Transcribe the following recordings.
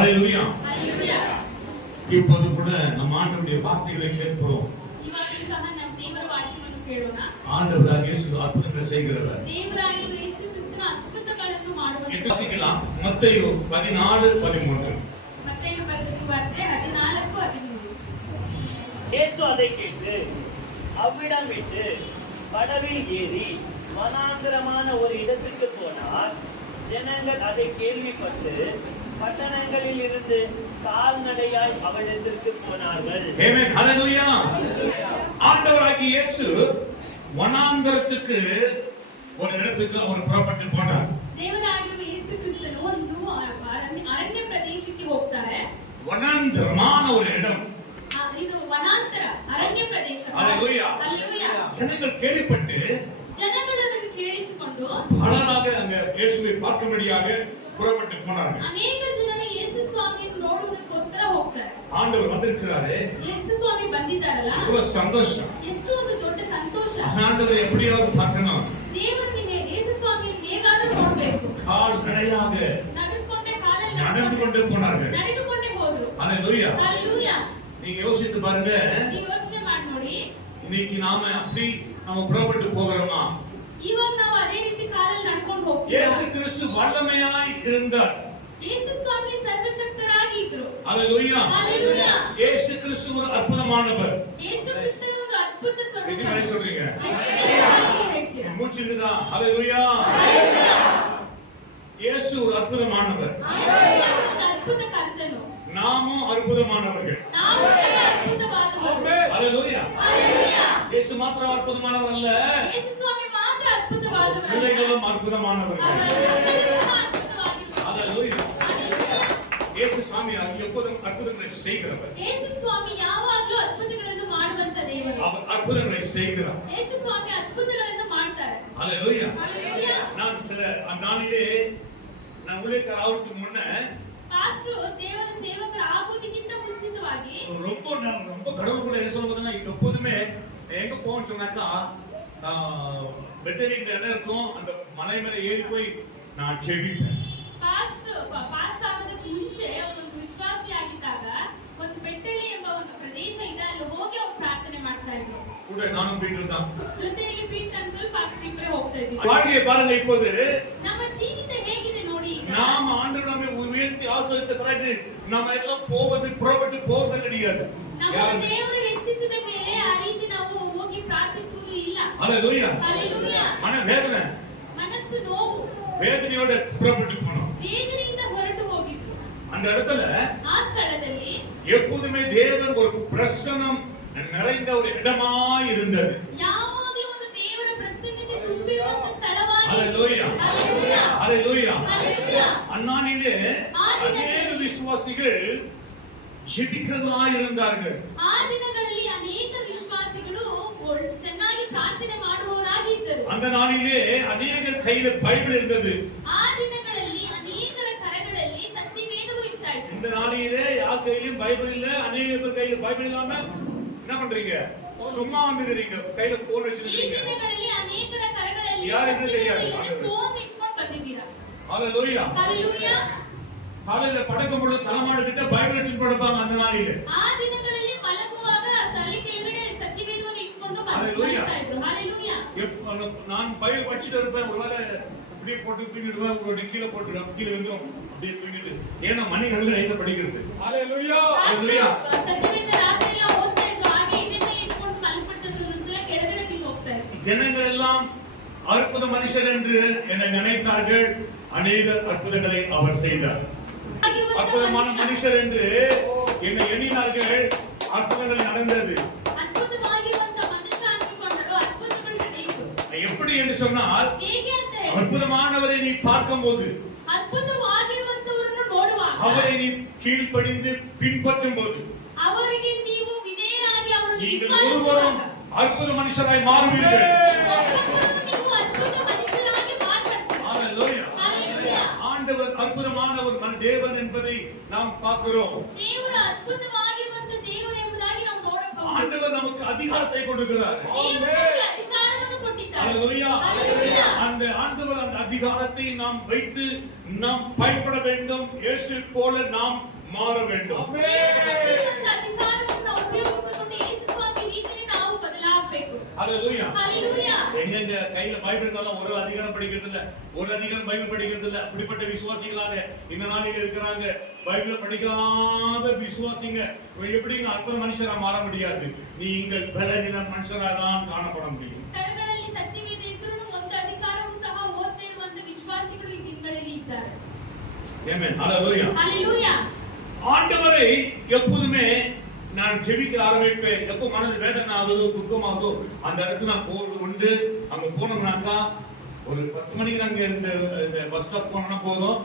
ஹalleluya. இப்போது கூட நம்ம ஆண்டவருடைய வார்த்தைகளை கேட்கிறோம். ಇವಾಗಲೂ ಸಹ ನಾವು ದೇವರ ವಾಕ್ಯವನ್ನು ಕೇಳೋಣ. ஆண்டவராகிய இயேசு அற்புதங்களை செய்கிறவர். ದೇವರಾಗಿರುವ ಯೇಸು ಕ್ರಿಸ್ತನ ಅದ್ಭುತಗಳನ್ನು ಮಾಡುವವರು. ಎತ್ತಿಸಿக்கலாம் மத்தேயு 14:13. மத்தேயு ಬರೆದ ಸುವಾರ್ತೆ 14:13. இயேசு அதை கேட்டு அவ்விடம் விட்டு படவில் ஏறி வனாந்திரமான ஒரு இடத்துக்கு போனார். ஜனங்கள் அதை கேள்விப்பட்டு பட்டணங்களில் இருந்து கால்நடையாய் அவரிடத்திற்கு போனார்கள். ஆமென், ஹalleluya. ஆண்டவராகிய இயேசு வனாந்திரத்துக்கு ஒரு இடத்துக்கு அவர் புறப்பட்டு போனார். ದೇವರಾಗಿರುವ ಯೇಸು ಕ್ರಿಸ್ತನು ಒಂದು ಅರಣ್ಯ ಪ್ರದೇಶಕ್ಕೆ ಹೋಗ್ತಾರೆ. வனாந்திரமான ஒரு இடம். ಇದು ವನಾಂತರ ಅರಣ್ಯ ಪ್ರದೇಶ. ஹalleluya. ஜனங்கள் கேள்விப்பட்டு ಜನಗಳು ಅದನ್ನು ಕೇಳಿಸಿಕೊಂಡು பலராக அங்க இயேசுவை பார்க்கும்படியாக புறப்பட்டு போனார்கள். ಅನೇಕ ಜನರು ಯೇಸು ಸ್ವಾಮಿಯನ್ನು ನೋಡುವುದಕ್ಕೋಸ್ಕರ ಹೋಗ್ತಾರೆ. ஆண்டவர் வந்திருக்கிறாரே, ಯೇಸು ಸ್ವಾಮಿ ಬಂದಿದ್ದಾರಲ್ಲ, ரொம்ப சந்தோஷம். ಎಷ್ಟು ಒಂದು ದೊಡ್ಡ ಸಂತೋಷ. ஆண்டவர் எப்படியாவது பார்க்கணும். ದೇವರಿಗೆ ಯೇಸು ಸ್ವಾಮಿಯನ್ನು ಹೇಗಾದರೂ ನೋಡಬೇಕು. கால்நடையாக ನಡೆದುಕೊಂಡೇ ಕಾಲಲ್ಲಿ நடந்து கொண்டு போனார்கள். ನಡೆದುಕೊಂಡೇ ಹೋದ್ರು. ஹalleluya. ஹalleluya. நீங்க யோசித்து பாருங்க, ನೀವು ಯೋಚನೆ ಮಾಡಿ ನೋಡಿ, இன்னைக்கு நாம புறப்பட்டு போகிறோமா? ಇವಾಗ ನಾವು ಅದೇ ರೀತಿ ಕಾಲಲ್ಲಿ ನಡ್ಕೊಂಡು ಹೋಗ್ತೀವಿ. இயேசு கிறிஸ்து வல்லமையாய் இருந்தார். ಯೇಸು ಸ್ವಾಮಿ ಸರ್ವಶಕ್ತರಾಗಿ ಇದ್ರು. ஹalleluya. ஹalleluya. இயேசு கிறிஸ்து ஒரு அற்புதமானவர். ಯೇಸು ಕ್ರಿಸ್ತನು ಒಂದು ಅದ್ಭುತ ಸ್ವರೂಪ. என்ன சொல்றீங்க? ಹೇಳ್ತೀರಾ? மூச்சிடுதா? ஹalleluya. இயேசு ஒரு அற்புதமானவர். ಒಂದು ಅದ್ಭುತ ಕರ್ತನು. நாமும் அற்புதமானவர்கள். ನಾವು ಅದ್ಭುತವಾದವರು. ஹalleluya. ஹalleluya. இயேசு மாத்திரம் அற்புதமானவர் அல்ல, ಯೇಸು ಸ್ವಾಮಿ ಮಾತ್ರ ಅದ್ಭುತವಾದವರು. பிள்ளைகளும் அற்புதமானவர்கள். ஹalleluya. இயேசு சுவாமி எப்போதும் அற்புதங்களை செய்கிறவர். ಯೇಸು ಸ್ವಾಮಿ ಯಾವಾಗಲೂ ಅದ್ಭುತಗಳನ್ನು ಮಾಡುವಂತ ದೇವರು. அவர் அற்புதங்களை செய்கிறார். ಯೇಸು ಸ್ವಾಮಿ ಅದ್ಭುತಗಳನ್ನು ಮಾಡ್ತಾರೆ. ஹalleluya. ஹalleluya. நான் சில நாளிலே நான் ஊழியக்காரர் ஆவதற்கு முன்ன ಪಾಸ್ಟರ್ ದೇವರ ಸೇವಕರ ಆಗೋದಕ್ಕಿಂತ ಮುಂಚಿತವಾಗಿ ரொம்ப கடவுள் கூட என்ன சொல்லுவாங்கன்னா, எப்போதுமே எங்க போகணும்னு சொன்னாக்கா வெட்டரி இடம் இருக்கும், அந்த மலை மேல ஏறி போய் நான் ஜெபிப்பேன். ಪಾಸ್ಟ್ ಆಗೋದಕ್ಕೆ ಮುಂಚೆ ಒಂದು ವಿಶ್ವಾಸಿಯಾಗಿದ್ದಾಗ ಒಂದು ಬೆಟ್ಟಳ್ಳಿ ಎಂಬ ಒಂದು ಪ್ರದೇಶ ಇದೆ, ಅಲ್ಲಿ ಹೋಗಿ ಅವರು ಪ್ರಾರ್ಥನೆ ಮಾಡ್ತಾ ಇದ್ರು. கூட நானும் போயிட்டு தான். ಜೊತೆಯಲ್ಲಿ ಪೀಟ್ ಅಂಕಲ್ ಪಾಸ್ಟರ್ ಇಬ್ಬರೇ ಹೋಗ್ತಾ ಇದ್ರು. வாழ்க்கையை பாருங்க, இப்போது ನಮ್ಮ ಜೀವಿತ ಹೇಗಿದೆ ನೋಡಿ. நாம் ஆண்டவர் நம்மை உயர்த்தி ஆசீர்வதித்த பிறகு நாம எல்லாம் புறப்பட்டு போவது கிடையாது. ನಮ್ಮ ದೇವರು ಹೆಚ್ಚಿಸಿದ ಮೇಲೆ ಆ ರೀತಿ ನಾವು ಹೋಗಿ ಪ್ರಾರ್ಥಿಸುವುದು ಇಲ್ಲ. ஹalleluya. ஹalleluya. மனவேதனை, ಮನಸ್ಸು ನೋವು, வேதனையோட புறப்பட்டு போனோம். வேதனைಯಿಂದ ಹೊರಟು ಹೋಗಿದ್ರು. அந்த இடத்துல ಆ ಸ್ಥಳದಲ್ಲಿ எப்போதுமே தேவன் ஒரு பிரசன்னம் நிறைந்த ஒரு இடமாய் இருந்தது. ಯಾವಾಗಲೂ ಒಂದು ದೇವರ ಪ್ರಸನ್ನತೆ ತುಂಬಿರುವಂತ ಸ್ಥಳವಾಗಿ. ஹalleluya. ஹalleluya. ஹalleluya. ஹalleluya. அந்நாளிலே அநேக விசுவாசிகள் ஜெபிக்கிறவர்களாய் இருந்தார்கள். ಆ ದಿನಗಳಲ್ಲಿ ಅನೇಕ ವಿಶ್ವಾಸಿಗಳು ಚೆನ್ನಾಗಿ ಪ್ರಾರ್ಥನೆ ಮಾಡುವವರಾಗಿ ಇದ್ದರು. அந்த நாளிலே அநேகர் கையில பைபிள் இருந்தது. ಆ ದಿನಗಳಲ್ಲಿ ಅನೇಕರ ಕರಗಳಲ್ಲಿ ಸತ್ಯವೇದವು ಇರ್ತಾಯಿತು. இந்த நாளிலே யார் கையிலும் பைபிள் இல்ல, அநேக பேர் கையில பைபிள் இல்லாம என்ன பண்றீங்க? சும்மா வந்துறீங்க, கையில போன் ಈ வச்சிருக்கீங்க. ದಿನಗಳಲ್ಲಿ ಅನೇಕರ ಕರಗಳಲ್ಲಿ ಯಾರಿಗೂ தெரியாது. ಫೋನ್ ಇಟ್ಕೊಂಡು ಬಂದಿದ್ದೀರಾ. ஹalleluya. ஹalleluya. காலையில படுக்கும் பொழுது தலைமாடு கிட்ட பைபிள் வச்சு படுப்பாங்க அந்த நாளிலே. ಆ ದಿನಗಳಲ್ಲಿ ಮಲಗುವಾಗ ತಲೆ ಕೆಳಗಡೆ ಸತ್ಯವೇದವನ್ನು ಇಟ್ಕೊಂಡು ಮಲಗ್ತಾ ಇದ್ರು. ஹalleluya. நான் பைபிள் படிச்சிட்டு இருப்பேன், ஒருவேளை இப்படியே போட்டு தூங்கிடுவேன், ஒரு கீழே போட்டு கீழே வந்துடும், அப்படியே தூங்கிட்டு. ஏன்னா மணிகள் நைட்ல படிக்கிறது. ஹalleluya. ஹalleluya. ಸತ್ಯವೇದ ರಾತ್ರಿ ಎಲ್ಲ ಓದ್ತಾ ಇದ್ರು. ಹಾಗೆ ಇದನ್ನ ಇಟ್ಕೊಂಡು ಮಲಗ್ಬಿಡ್ತಿದ್ರು. ಒಂದ್ಸಲ ಕೆಳಗಡೆ ಬಿದ್ದು ಹೋಗ್ತಾ ಇದ್ರು. ஜனங்கள் எல்லாம் அற்புத மனுஷர் என்று என்னை நினைத்தார்கள். அநேக அற்புதங்களை அவர் செய்தார். அற்புதமான மனுஷர் என்று என்னை எண்ணினார்கள். அற்புதங்கள் நடந்தது. ಅದ್ಭುತವಾಗಿರುವಂತ ಮನುಷ್ಯ ಅಂದುಕೊಂಡರು. ಅದ್ಭುತಗಳು ನಡೆಯಿತು. எப்படி என்று சொன்னால், ಹೇಗೆ ಅಂತ ಹೇಳಿ, அற்புதமானவரை நீ பார்க்கும்போது, ಅದ್ಭುತವಾಗಿರುವಂತವರನ್ನು ನೋಡುವಾಗ, அவரை நீ கீழ்ப்படிந்து பின்பற்றும் போது, ಅವರಿಗೆ ನೀವು ವಿಧೇಯರಾಗಿ ಅವರನ್ನು நீங்கள் ஒருவரும் அற்புத மனுஷராய் மாறுவீர்கள். ನೀವು ಅದ್ಭುತ ಮನುಷ್ಯರಾಗಿ ಮಾರ್ಪಡ್ತೀರಿ. ஹalleluya. ஹalleluya. ஆண்டவர் அற்புதமான ஒரு தேவன் என்பதை நாம் பார்க்கிறோம். ದೇವರು ಅದ್ಭುತವಾಗಿರುವಂತ ದೇವರು ಎಂಬುದಾಗಿ ನಾವು ನೋಡಬಹುದು. ஆண்டவர் நமக்கு அதிகாரத்தை கொடுக்கிறார். ದೇವರು ನಮಗೆ ಅಧಿಕಾರವನ್ನು ಕೊಟ್ಟಿದ್ದಾರೆ. ஹalleluya. ஹalleluya. அந்த ஆண்டவர் அந்த அதிகாரத்தை நாம் வைத்து நாம் பயப்பட வேண்டும். இயேசு போல நாம் மாற வேண்டும். ஹalleluya. எங்க கையில பைபிள் இருந்தாலும் ஒரு அதிகாரம் படிக்கிறது இல்ல, ஒரு அதிகாரம் பைபிள் படிக்கிறது இல்ல. அப்படிப்பட்ட விசுவாசிகளாக இந்த நாளில் இருக்கிறாங்க. பைபிள் படிக்காத விசுவாசிங்க எப்படிங்க அற்புத மனுஷரா மாற முடியாது. நீங்கள் பலவீன மனுஷரா தான் காணப்பட முடியும். ஆமென். ஹalleluya. ஆண்டவரை எப்போதுமே நான் ஜெபிக்க ஆரம்பிப்பேன். எப்போ மனது வேதனை ஆகுதோ துக்கமாகுதோ அந்த இடத்துல நான் போட்டு அங்க போனோம்னாக்கா ஒரு 10 மணிக்கு அங்க இந்த பஸ் ஸ்டாப் போனோம்னா போதும்,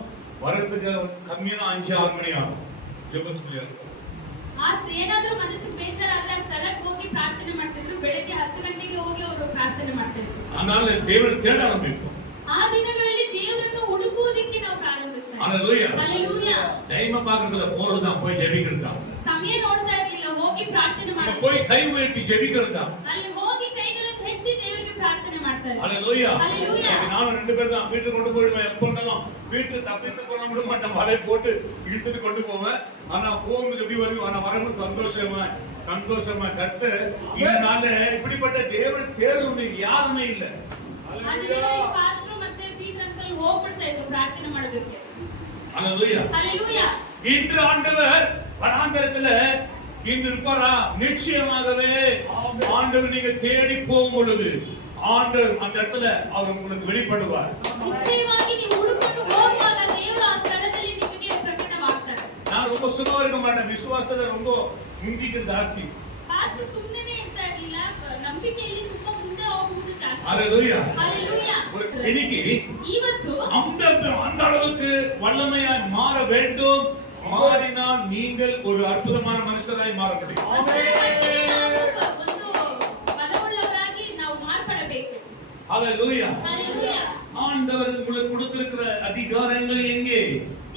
வரதுக்கு கம்மியான 5-6 மணி ஆகும். ಜಗತ್ತಿಗೆ ಆ ಏನಾದರೂ ಮನಸ್ಸು ಬೇಜಾರಾದ್ರೆ ಸ್ಥಳಕ್ಕೆ ಹೋಗಿ ಪ್ರಾರ್ಥನೆ ಮಾಡ್ತಿದ್ರು. ಬೆಳಗ್ಗೆ 10 ಗಂಟೆಗೆ ಹೋಗಿ ಅವರು ಪ್ರಾರ್ಥನೆ ಮಾಡ್ತಿದ್ರು. ಆನಾಲೆ ದೇವರನ್ನು ತೇಡ ಆರಂಭಿಸಬೇಕು. ಆ ದಿನಗಳಲ್ಲಿ ದೇವರನ್ನು ಹುಡುಕುವುದಕ್ಕೆ ನಾವು ಪ್ರಾರಂಭಿಸಬೇಕು. ಹalleluya. ಹalleluya. ಟೈಮ್ ಪಾಕறதுல போறது தான் போய் ஜெபிக்கிறது தான். ಸಮಯ ನೋಡ್ತಾ ಇರಲಿಲ್ಲ, ಹೋಗಿ ಪ್ರಾರ್ಥನೆ ಮಾಡ್ತಾರೆ. போய் ಕೈ ಎತ್ತಿ ಜெபிக்கிறது தான். ಅಲ್ಲಿ ಹೋಗಿ ಕೈಗಳನ್ನು ಎತ್ತಿ ದೇವರಿಗೆ ಪ್ರಾರ್ಥನೆ ಮಾಡ್ತಾರೆ. ಹalleluya. ಹalleluya. ನಾನು 2 பேர் தான் வீட்டுக்கு கொண்டு போய்டுவேன். எப்போனாலும் வீட்டு தப்பித்து போன விட மாட்டேன். வலை போட்டு இழுத்துட்டு கொண்டு போவேன். ஆனா போகும்போது எப்படி வரும், ஆனா வரும்போது சந்தோஷமா கத்து. இதனால இப்படிப்பட்ட தேவன் தேர்வு யாருமே இல்லை. ಹalleluya. ಪಾಸ್ಟರ್ ಮತ್ತೆ ಪೀಟರ್ ಅಂಕಲ್ ಹೋಗ್ಬಿಡ್ತಾ ಇದ್ರು ಪ್ರಾರ್ಥನೆ ಮಾಡೋದಕ್ಕೆ. ஹalleluya. ஹalleluya. இன்று ஆண்டவர் வனாந்தரத்துல இன்று இருப்பாரா? நிச்சயமாகவே ஆண்டவர் நீங்க தேடி போகும் பொழுது ஆண்டவர் அந்த இடத்துல அவர் உங்களுக்கு வெளிப்படுவார். நிச்சயமாக ನೀವು ಹುಡುಕೊಂಡು ಹೋಗುವಾಗ ದೇವರು ಆ ಸ್ಥಳದಲ್ಲಿ ನಿಮಗೆ ಪ್ರಕಟವಾಗ್ತಾರೆ. நான் ரொம்ப சும்மா இருக்க மாட்டேன். விசுவாசத்துல ரொம்ப முந்திக்கு ஜாஸ்தி. ಪಾಸ್ಟರ್ ಸುಮ್ಮನೆ ಇರ್ತಾ ಇರಲಿಲ್ಲ, ನಂಬಿಕೆಯಲ್ಲಿ ತುಂಬಾ ಮುಂದೆ ಹೋಗುವುದು ಜಾಸ್ತಿ. ஹalleluya. ஹalleluya. இன்னைக்கு ಇವತ್ತು அந்த அளவுக்கு வல்லமையாய் மாற வேண்டும். மாறினால் நீங்கள் ஒரு அற்புதமான மனுஷராய் மாற முடியும். ಒಂದು ಬಲವುಳ್ಳವರಾಗಿ ನಾವು ಮಾರ್ಪಡಬೇಕು. ஹalleluya. ஹalleluya. ஆண்டவர் உங்களுக்கு கொடுத்திருக்கிற அதிகாரங்கள் எங்கே?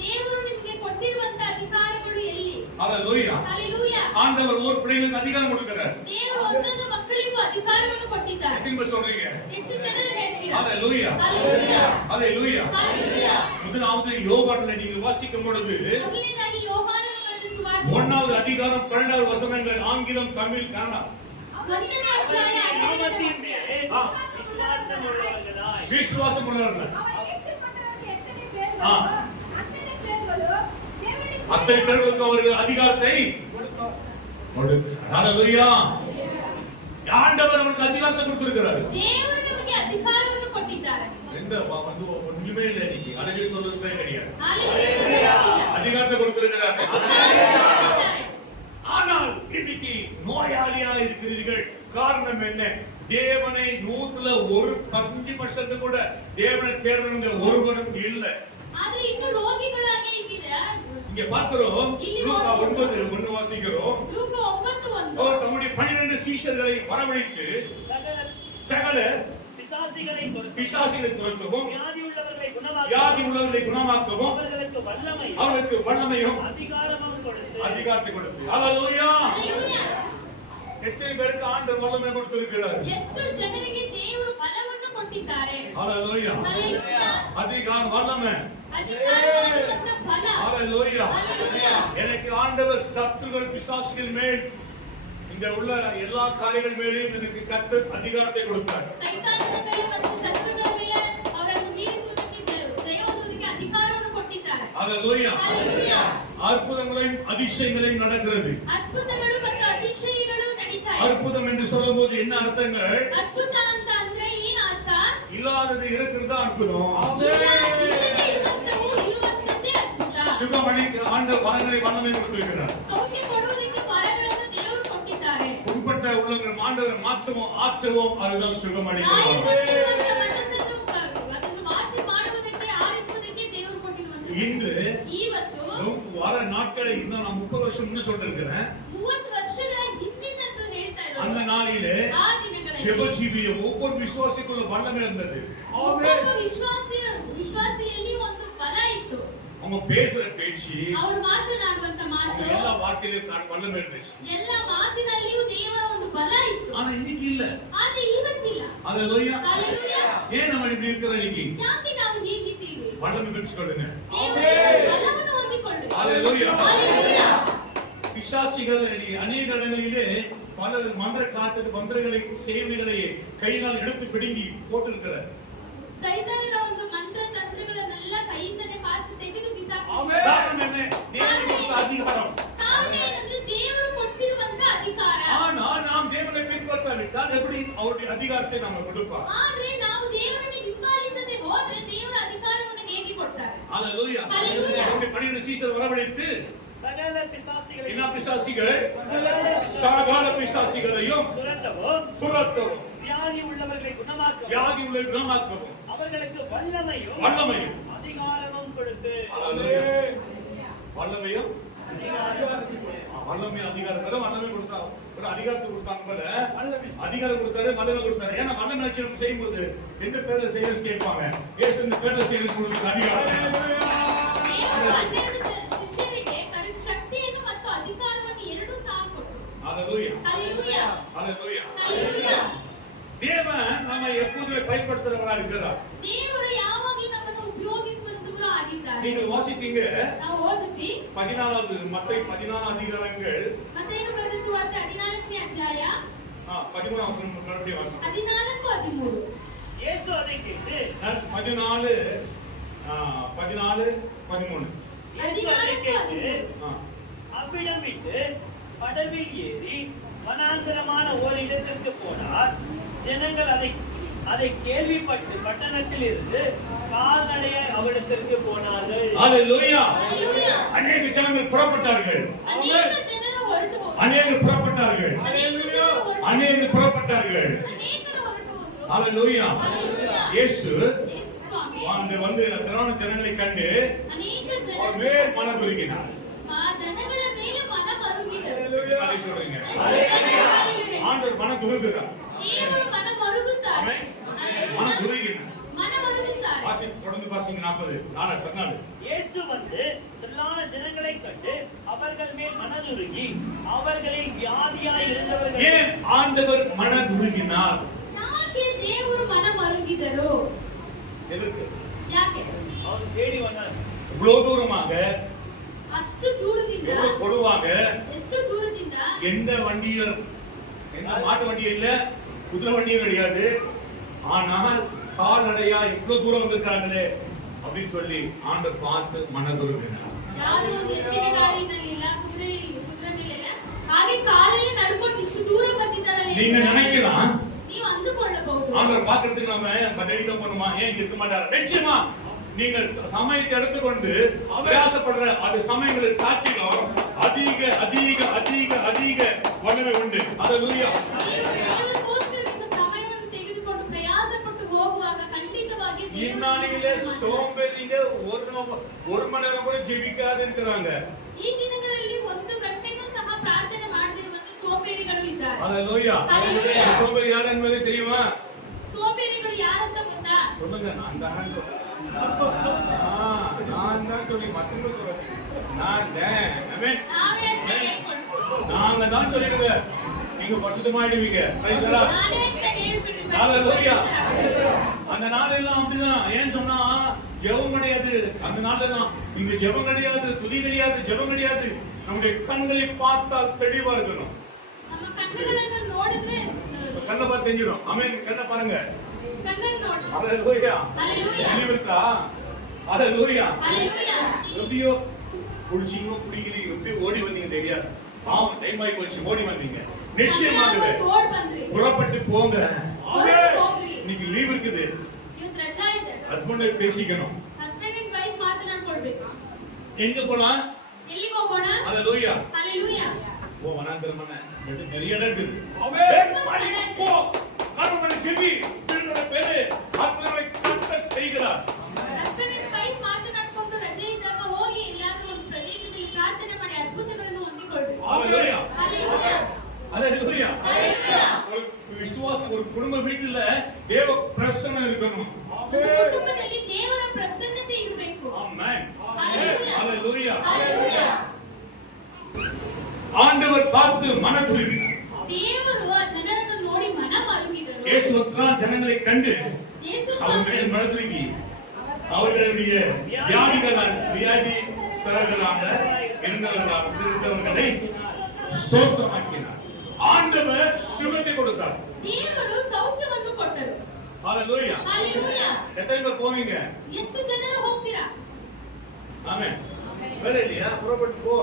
ದೇವರು ನಿಮಗೆ ಕೊಟ್ಟಿರುವಂತ ಅಧಿಕಾರಗಳು ಎಲ್ಲಿ? ஹalleluya. ஹalleluya. ஆண்டவர் ஒரு பிள்ளைகளுக்கு அதிகாரம் கொடுக்கிறார். ದೇವರು ಒಂದೊಂದು ಮಕ್ಕಳಿಗೂ ಅಧಿಕಾರವನ್ನು ಕೊಟ್ಟಿದ್ದಾರೆ. எத்தனை சொல்றீங்க? ಎಷ್ಟು ಜನರು ಹೇಳ್ತೀರಾ? ஹalleluya. ஹalleluya. ஹalleluya. ஹalleluya. முதலாவது யோவான்ல நீங்கள் வாசிக்கும் பொழுது ಮೊದಲನೇದಾಗಿ ಯೋಹಾನನ ಬರೆದ ಸುವಾರ್ತೆ 1வது அதிகாரம் 12வது வசனங்கள் ஆங்கிலம் தமிழ் கன்னಡ. ಒಂದನೇ ಅಧ್ಯಾಯ நாமத்திலே விசுவாசமுள்ளவர்களாய் விசுவாசம் உள்ளவர்கள் அத்தனை பேர்களுக்கு அவர்கள் அதிகாரத்தை கொடுத்தார். ஹalleluya. ஆண்டவர் நமக்கு அதிகாரத்தை கொடுத்திருக்கிறார். ದೇವರು ನಮಗೆ ಅಧಿಕಾರವನ್ನು ಕೊಟ್ಟಿದ್ದಾರೆ. எந்த வந்து ஒண்ணுமே இல்லை. இன்னைக்கு அழகே சொல்றதுக்கே கிடையாது. ஹalleluya. அதிகாரத்தை கொடுத்திருக்கிறார். ಕೊಟ್ಟಿದ್ದಾರೆ. ஆனால் இன்னைக்கு நோயாளியா இருக்கிறீர்கள். காரணம் என்ன? தேவனை 100ல 5% கூட தேவனை தேடுறவங்க ஒருவரும் இல்லை. ಆದ್ರೆ ಇನ್ನು ರೋಗಿಗಳಾಗಿ ಇದ್ದೀರಾ? இங்க பார்க்கிறோம் லூக்கா 9:1 வாசிக்கிறோம். ಲೂಕ 9:1 அவர் தம்முடைய 12 சீஷர்களை வரவழைத்து சகல பிசாசுகளை துரத்தவும் வியாதி உள்ளவர்களை குணமாக்கவும் அவர்களுக்கு வல்லமையும் அதிகாரத்தை கொடுத்து. ஹalleluya. ಹalleluya. எத்தனை பேருக்கு ஆண்டவர் வல்லமை கொடுத்திருக்கிறார்? ಎಷ್ಟು ಜನರಿಗೆ ದೇವರು ಬಲವನ್ನು ಕೊಟ್ಟಿದ್ದಾರೆ. ஹalleluya. ಹalleluya. அதிகாரம் வல்லமை. ಅಧಿಕಾರವಾದಂತ ಬಲ. ஹalleluya. ஹalleluya. எனக்கு ஆண்டவர் சத்துருக்கள் பிசாசுகள் மேல் இந்த உள்ள எல்லா காரியங்கள் மேலும் எனக்கு கர்த்தர் அதிகாரத்தை கொடுத்தார். ಸೈತಾನನ ಮೇಲೆ ಮತ್ತು ಶತ್ರುಗಳ ಮೇಲೆ ಅವರನ್ನು ಮೀರಿಸುವುದಕ್ಕೆ ಜಯವನ್ನು ಅಧಿಕಾರವನ್ನು ಕೊಟ್ಟಿದ್ದಾರೆ. ஹalleluya. ஹalleluya. அற்புதங்களையும் அதிசயங்களையும் நடக்கிறது. ಅದ್ಭುತಗಳು ಮತ್ತು ಅತಿಶಯಗಳು ನಡೀತಾ ಇದೆ. அற்புதம் என்று சொல்லும்போது என்ன அர்த்தங்கள்? ಅದ್ಭುತ ಅಂತ ಅಂದ್ರೆ ಏನು ಅರ್ಥ? இல்லாதது இருக்கிறது அற்புதம். ಇರುವಂತದ್ದೇ ಅದ್ಭುತ. சுகமளிக்க ஆண்டவர் வரங்களை வல்லமை கொடுத்திருக்கிறார். ಸೌಖ್ಯ ಕೊಡುವುದಕ್ಕೆ ವರಗಳನ್ನು ದೇವರು ಕೊಟ್ಟಿದ್ದಾರೆ. உட்பட்ட உள்ளங்கள் ஆண்டவர் மாற்றவும் ஆற்றவும் அதுதான் சுகமளிக்கிறது. ಗಾಯಪಟ್ಟಿರುವಂತ ಮನಸ್ಸನ್ನು ಅದನ್ನು ವಾಸಿ ಮಾಡುವುದಕ್ಕೆ ಆರಿಸುವುದಕ್ಕೆ ದೇವರು ಕೊಟ್ಟಿರುವಂತದ್ದು. இன்று ಇವತ್ತು வர நாட்களை இன்னும் நான் 30 வருஷம் முன்ன சொல்லிருக்கிறேன். 30 ವರ್ಷಗಳ ಹಿಂದಿನದ್ದು ಹೇಳ್ತಾ ಇರೋದು. அந்த நாளிலே ಆ ದಿನಗಳಲ್ಲಿ ஜெபஜீவிய ஒவ்வொரு விசுவாசிக்குள்ள வல்லமை இருந்தது. ಒಬ್ಬ ವಿಶ್ವಾಸಿಯಲ್ಲಿ ಒಂದು ಬಲ ಇತ್ತು. அவங்க பேசுற பேச்சு, ಅವರು ಮಾತನಾಡುವಂತ ಮಾತು, எல்லா வார்த்தையிலும் வல்லமை இருந்துச்சு. ಎಲ್ಲ ಮಾತಿನಲ್ಲಿಯೂ ದೇವರ ಒಂದು ಬಲ ಇತ್ತು. ஆனா இன்னைக்கு இல்ல. ಆದ್ರೆ ಇವತ್ತಿಲ್ಲ. ஹalleluya. ಹalleluya. ஏன் நம்ம இப்படி இருக்கிறோம் இன்னைக்கு? ಯಾಕೆ ನಾವು ಹೀಗಿದ್ದೀವಿ. வல்லமை பெற்றுக்கொள்ளுங்க. ದೇವರ ಬಲವನ್ನು ಹೊಂದಿಕೊಳ್ಳಿ. ஹalleluya. ஹalleluya. பிசாசிகள் அநேக இடங்களிலே பல மந்திர காட்டு மந்திரங்களை செய்திகளை கையினால் எடுத்து பிடுங்கி போட்டிருக்கிறார். ಸೈತಾನನ ಒಂದು ಮಂತ್ರ ತಂತ್ರಗಳನ್ನೆಲ್ಲ ಕೈಯಿಂದನೇ ಫಾಸ್ಟ್ ತೆಗೆದು ಬಿಸಾಕ್ತಾರೆ. காரணம் என்ன? தேவனுடைய அதிகாரம். ಕಾರಣ ಏನಂದ್ರೆ ದೇವರು ಕೊಟ್ಟಿರುವಂತ ಅಧಿಕಾರ. ஆனால் நாம் தேவனை பின்பற்றாவிட்டால் எப்படி அவருடைய அதிகாரத்தை நாம் கொடுப்போம்? ಆದ್ರೆ ನಾವು ದೇವರನ್ನು ಹಿಂಬಾಲಿಸದೆ ಹೋದ್ರೆ ದೇವರ ಅಧಿಕಾರವನ್ನು ಹೇಗೆ ಕೊಡ್ತಾರೆ? ஹalleluya. ஹalleluya. அவருடைய 12 சீஷர் வரவழைத்து சகல பிசாசுகளை என்ன பிசாசிகளை சகல பிசாசிகளையும் துரத்தவும் வியாதி உள்ளவர்களை குணமாக்கவும் வியாதி உள்ளவர்களை குணமாக்கவும் அவர்களுக்கு வல்லமையும் அதிகாரமும் கொடுத்து வல்லமையும் வல்லமை அதிகாரம் வல்லமை கொடுத்தா ஒரு அதிகாரத்தை கொடுத்தாங்க போல அதிகாரம் கொடுத்தாரு வல்லமை கொடுத்தாரு. ஏன்னா வல்லமை லட்சணம் செய்யும்போது எந்த பேர்ல செய்யறது கேட்பாங்க. இயேசு இந்த பேர்ல செய்யறது கொடுத்த அதிகாரம். ಶಿಷ್ಯರಿಗೆ ಶಕ್ತಿಯನ್ನು ಮತ್ತು ಅಧಿಕಾರವನ್ನು ಎರಡೂ ಸಹ ಕೊಟ್ಟರು. ஹalleluya. ஹalleluya. ஹalleluya. ஹalleluya. தேவன் நம்மை எப்போதுமே பயன்படுத்துறவரா இருக்கிறார். ದೇವರು ಯಾವಾಗಲೂ ನಮ್ಮನ್ನು ಉಪಯೋಗಿಸುವಂತವರು ಆಗಿದ್ದಾರೆ. நீங்கள் வாசித்தீங்க ನಾವು ಓದಿದ್ವಿ 14வது மத்தேயு 14 அதிகாரங்கள் ಮತ್ತೇನು ಬರೆದ ಸುವಾರ್ತೆ 14ನೇ ಅಧ್ಯಾಯ 13 வசனம் மறுபடியும் வாசிங்க. 14 13. இயேசு அதை கேட்டு 14 13 இயேசு அதை கேட்டு அவ்விடம் விட்டு படவில் ஏறி வனாந்தரமான ஒரு இடத்திற்கு போனார். ஜனங்கள் அதை கேள்விப்பட்டு பட்டணத்தில் இருந்து கால்நடையாய் அவ்விடத்திற்கு போனார்கள். ஹalleluya. ஹalleluya. அநேக ஜனங்கள் புறப்பட்டார்கள். ಅನೇಕ ಜನರು ಹೊರಟು ಹೋದರು. அநேகர் புறப்பட்டார்கள். அநேகர் புறப்பட்டார்கள். ಅನೇಕರು ಹೊರಟು ಹೋದರು. ஹalleluya. ஹalleluya. இயேசு ಸ್ವಾಮಿ வந்து திரளான ஜனங்களை கண்டு ಅನೇಕ அவர் ಜನರು மேல் மனதுருகினார். ಜನಗಳ ಮೇಲೆ ಮನ ಮರುಗಿದರು. அதை சொல்றீங்க. ஆண்டவர் மனதுருகுகிறார். ದೇವರು ಮನ ಮರುಗುತ್ತಾರೆ. ஆமென். மனதுருகினார். ಮನ ಮರುಗುತ್ತಾರೆ. வாசி தொடர்ந்து வாசிங்க 14. இயேசு வந்து திரளான ஜனங்களை கண்டு அவர்கள் மேல் மனதுருகி அவர்களை வியாதியாய் இருந்தவர்கள் ஏன் ஆண்டவர் மனதுருகினார்? ಯಾಕೆ ದೇವರು ಮನ ಮರುಗಿದರು? எதற்கு? ಯಾಕೆ? அவர் தேடி வந்தார். இவ்வளவு தூரமாக ಅಷ್ಟು ದೂರದಿಂದ எவ்வளவு பொதுவாக ಎಷ್ಟು ದೂರದಿಂದ எந்த வண்டியும் எந்த மாட்டு வண்டியும் இல்ல குதிரை வண்டியும் கிடையாது. ஆனால் கால்நடையா எவ்வளவு தூரம் வந்திருக்காங்களே அப்படின்னு சொல்லி ஆண்டவர் பார்த்து மனதுருகினார். ಯಾವುದೋ ಒಂದು ಎತ್ತಿನ ಗಾಡಿನಲ್ಲಿಲ್ಲ, ಕುದುರೆ ಮೇಲಿಲ್ಲ, ಹಾಗೆ ಕಾಲಲ್ಲಿ ನಡ್ಕೊಂಡು ಇಷ್ಟು ದೂರ ಬಂದಿದ್ದಾರಲ್ಲ. நீங்க நினைக்கலாம் ನೀವು ಅಂದುಕೊಳ್ಳಬಹುದು ஆண்டவர் பார்க்கிறதுக்கு நாம பதிலளிக்க போறோமா? ஏன் இருக்க மாட்டாரு? நிச்சயமா நீங்கள் சமயத்தை எடுத்துக்கொண்டு அபியாசப்படுற அது சமயங்களை காட்டிலும் அதிக அதிக அதிக அதிக வல்லமை உண்டு. ஹalleluya. ದೇವರಿಗೋಸ್ಕರ ನಿಮ್ಮ ಸಮಯವನ್ನು ತೆಗೆದುಕೊಂಡು ಪ್ರಯಾಸ ಪಟ್ಟು ಹೋಗುವಾಗ ಖಂಡಿತವಾಗಿ இந்நாளிலே சோம்பேறிங்க ஒரு மணி நேரம் கூட ஜெபிக்காது இருக்கிறாங்க. ಈ ದಿನಗಳಲ್ಲಿ 1 ಗಂಟೆಗೂ ಸಹ ಪ್ರಾರ್ಥನೆ ಮಾಡದಿರುವಂತ ಸೋಂಬೇರಿಗಳು ಇದ್ದಾರೆ. ஹalleluya. சோம்பேறி யார் என்பது தெரியுமா? ಸೋಂಬೇರಿಗಳು ಯಾರಂತ ಗೊತ್ತಾ? சொல்லுங்க. நான் தான் சொல்றேன். நான் தான் சொல்லி மத்தவங்க சொல்றேன். நான் தான். ஆமென். ನಾವೇ ಅಂತ ಹೇಳ್ಕೊಂಡು நாங்க தான் சொல்லிடுங்க. நீங்க பரிசுத்தமாயிடுவீங்க. Praise the Lord. ನಾನೇ ಅಂತ ಹೇಳ್ಬಿಡ್ರಿ. ஹalleluya. அந்த நாளெல்லாம் அப்படிதான். ஏன் சொன்னா ஜெபம் கிடையாது. அந்த நாளெல்லாம் இங்க ஜெபம் கிடையாது, துதி கிடையாது, ஜெபம் கிடையாது. நம்முடைய கண்களை பார்த்தால் தெளிவா இருக்கணும். ನಮ್ಮ ಕಣ್ಣುಗಳನ್ನು ನೋಡಿದ್ರೆ கண்ணை பார்த்து தெரிஞ்சிடும். ஆமென். கண்ணை பாருங்க. ಕಣ್ಣನ್ನು ನೋಡಿ. ஹalleluya. ஹalleluya. நினைவிருக்கா? ஹalleluya. ஹalleluya. எப்படியோ குடிச்சீங்க குடிக்கலையோ எப்படி ஓடி வந்தீங்க தெரியாது. பாவம் டைம் ஆகி போச்சு ஓடி வந்தீங்க. நிச்சயமாகவே ಓಡ್ ಬಂದ್ರಿ. புறப்பட்டு போங்க. ಹೊರಟು ಹೋಗ್ರಿ. இன்னைக்கு லீவ் இருக்குது. ಇವತ್ತು ರಜಾ ಇದೆ. ஹஸ்பண்டை பேசிக்கணும். ಹಸ್ಬೆಂಡ್ ಅಂಡ್ ವೈಫ್ ಮಾತನಾಡ್ಕೊಳ್ಬೇಕು. எங்க போலாம்? ಎಲ್ಲಿಗೆ ಹೋಗೋಣ? ஹalleluya. ஹalleluya. ஓ வனாந்தரமான நிறைய இடம் இருக்குது. ஆமென். மணி போ. கர்மனை ஜெபி. திருநட பேரே ஆத்மாவை கர்த்தர் செய்கிறார். ಹಸ್ಬೆಂಡ್ ಅಂಡ್ ವೈಫ್ ಮಾತನಾಡ್ಕೊಂಡು ರಜೆ ಇದ್ದಾಗ ಹೋಗಿ ಎಲ್ಲಾದ್ರೂ ಒಂದು ಪ್ರದೇಶದಲ್ಲಿ ಪ್ರಾರ್ಥನೆ ಮಾಡಿ ಅದ್ಭುತಗಳನ್ನು ಹೊಂದಿಕೊಳ್ಳಿ. ஹalleluya. ஹalleluya. ஹalleluya. ஹalleluya. ஒரு விசுவாசி ஒரு குடும்ப வீட்டுல தேவ பிரசன்னம் இருக்கணும். ಒಂದು ಕುಟುಂಬದಲ್ಲಿ ದೇವರ ಪ್ರಸನ್ನತೆ ಇರಬೇಕು. ஆமென். ஹalleluya. ஹalleluya. ஹalleluya. ஆண்டவர் பார்த்து மனதுருகினார். ದೇವರು ಆ ಜನರನ್ನು ನೋಡಿ ಮನ ಮರುಗಿದರು. இயேசு ஜனங்களை கண்டு ಯೇಸು அவர் ಸ್ವಾಮಿ மேல் மனதுருகி அவர்களுடைய வியாதிஸ்தர்களாக இருந்தவர்களை சோஸ்தமாக்கினார். ஆண்டவர் சுகத்தை கொடுத்தார். ದೇವರು ಸೌಖ್ಯವನ್ನು ಕೊಟ್ಟರು. ஹalleluya. ಹalleluya. எத்தனை பேர் போவீங்க? ಎಷ್ಟು ಜನರು ಹೋಗ್ತೀರಾ? ஆமென். வேலை இல்லையா? புறப்பட்டு போ.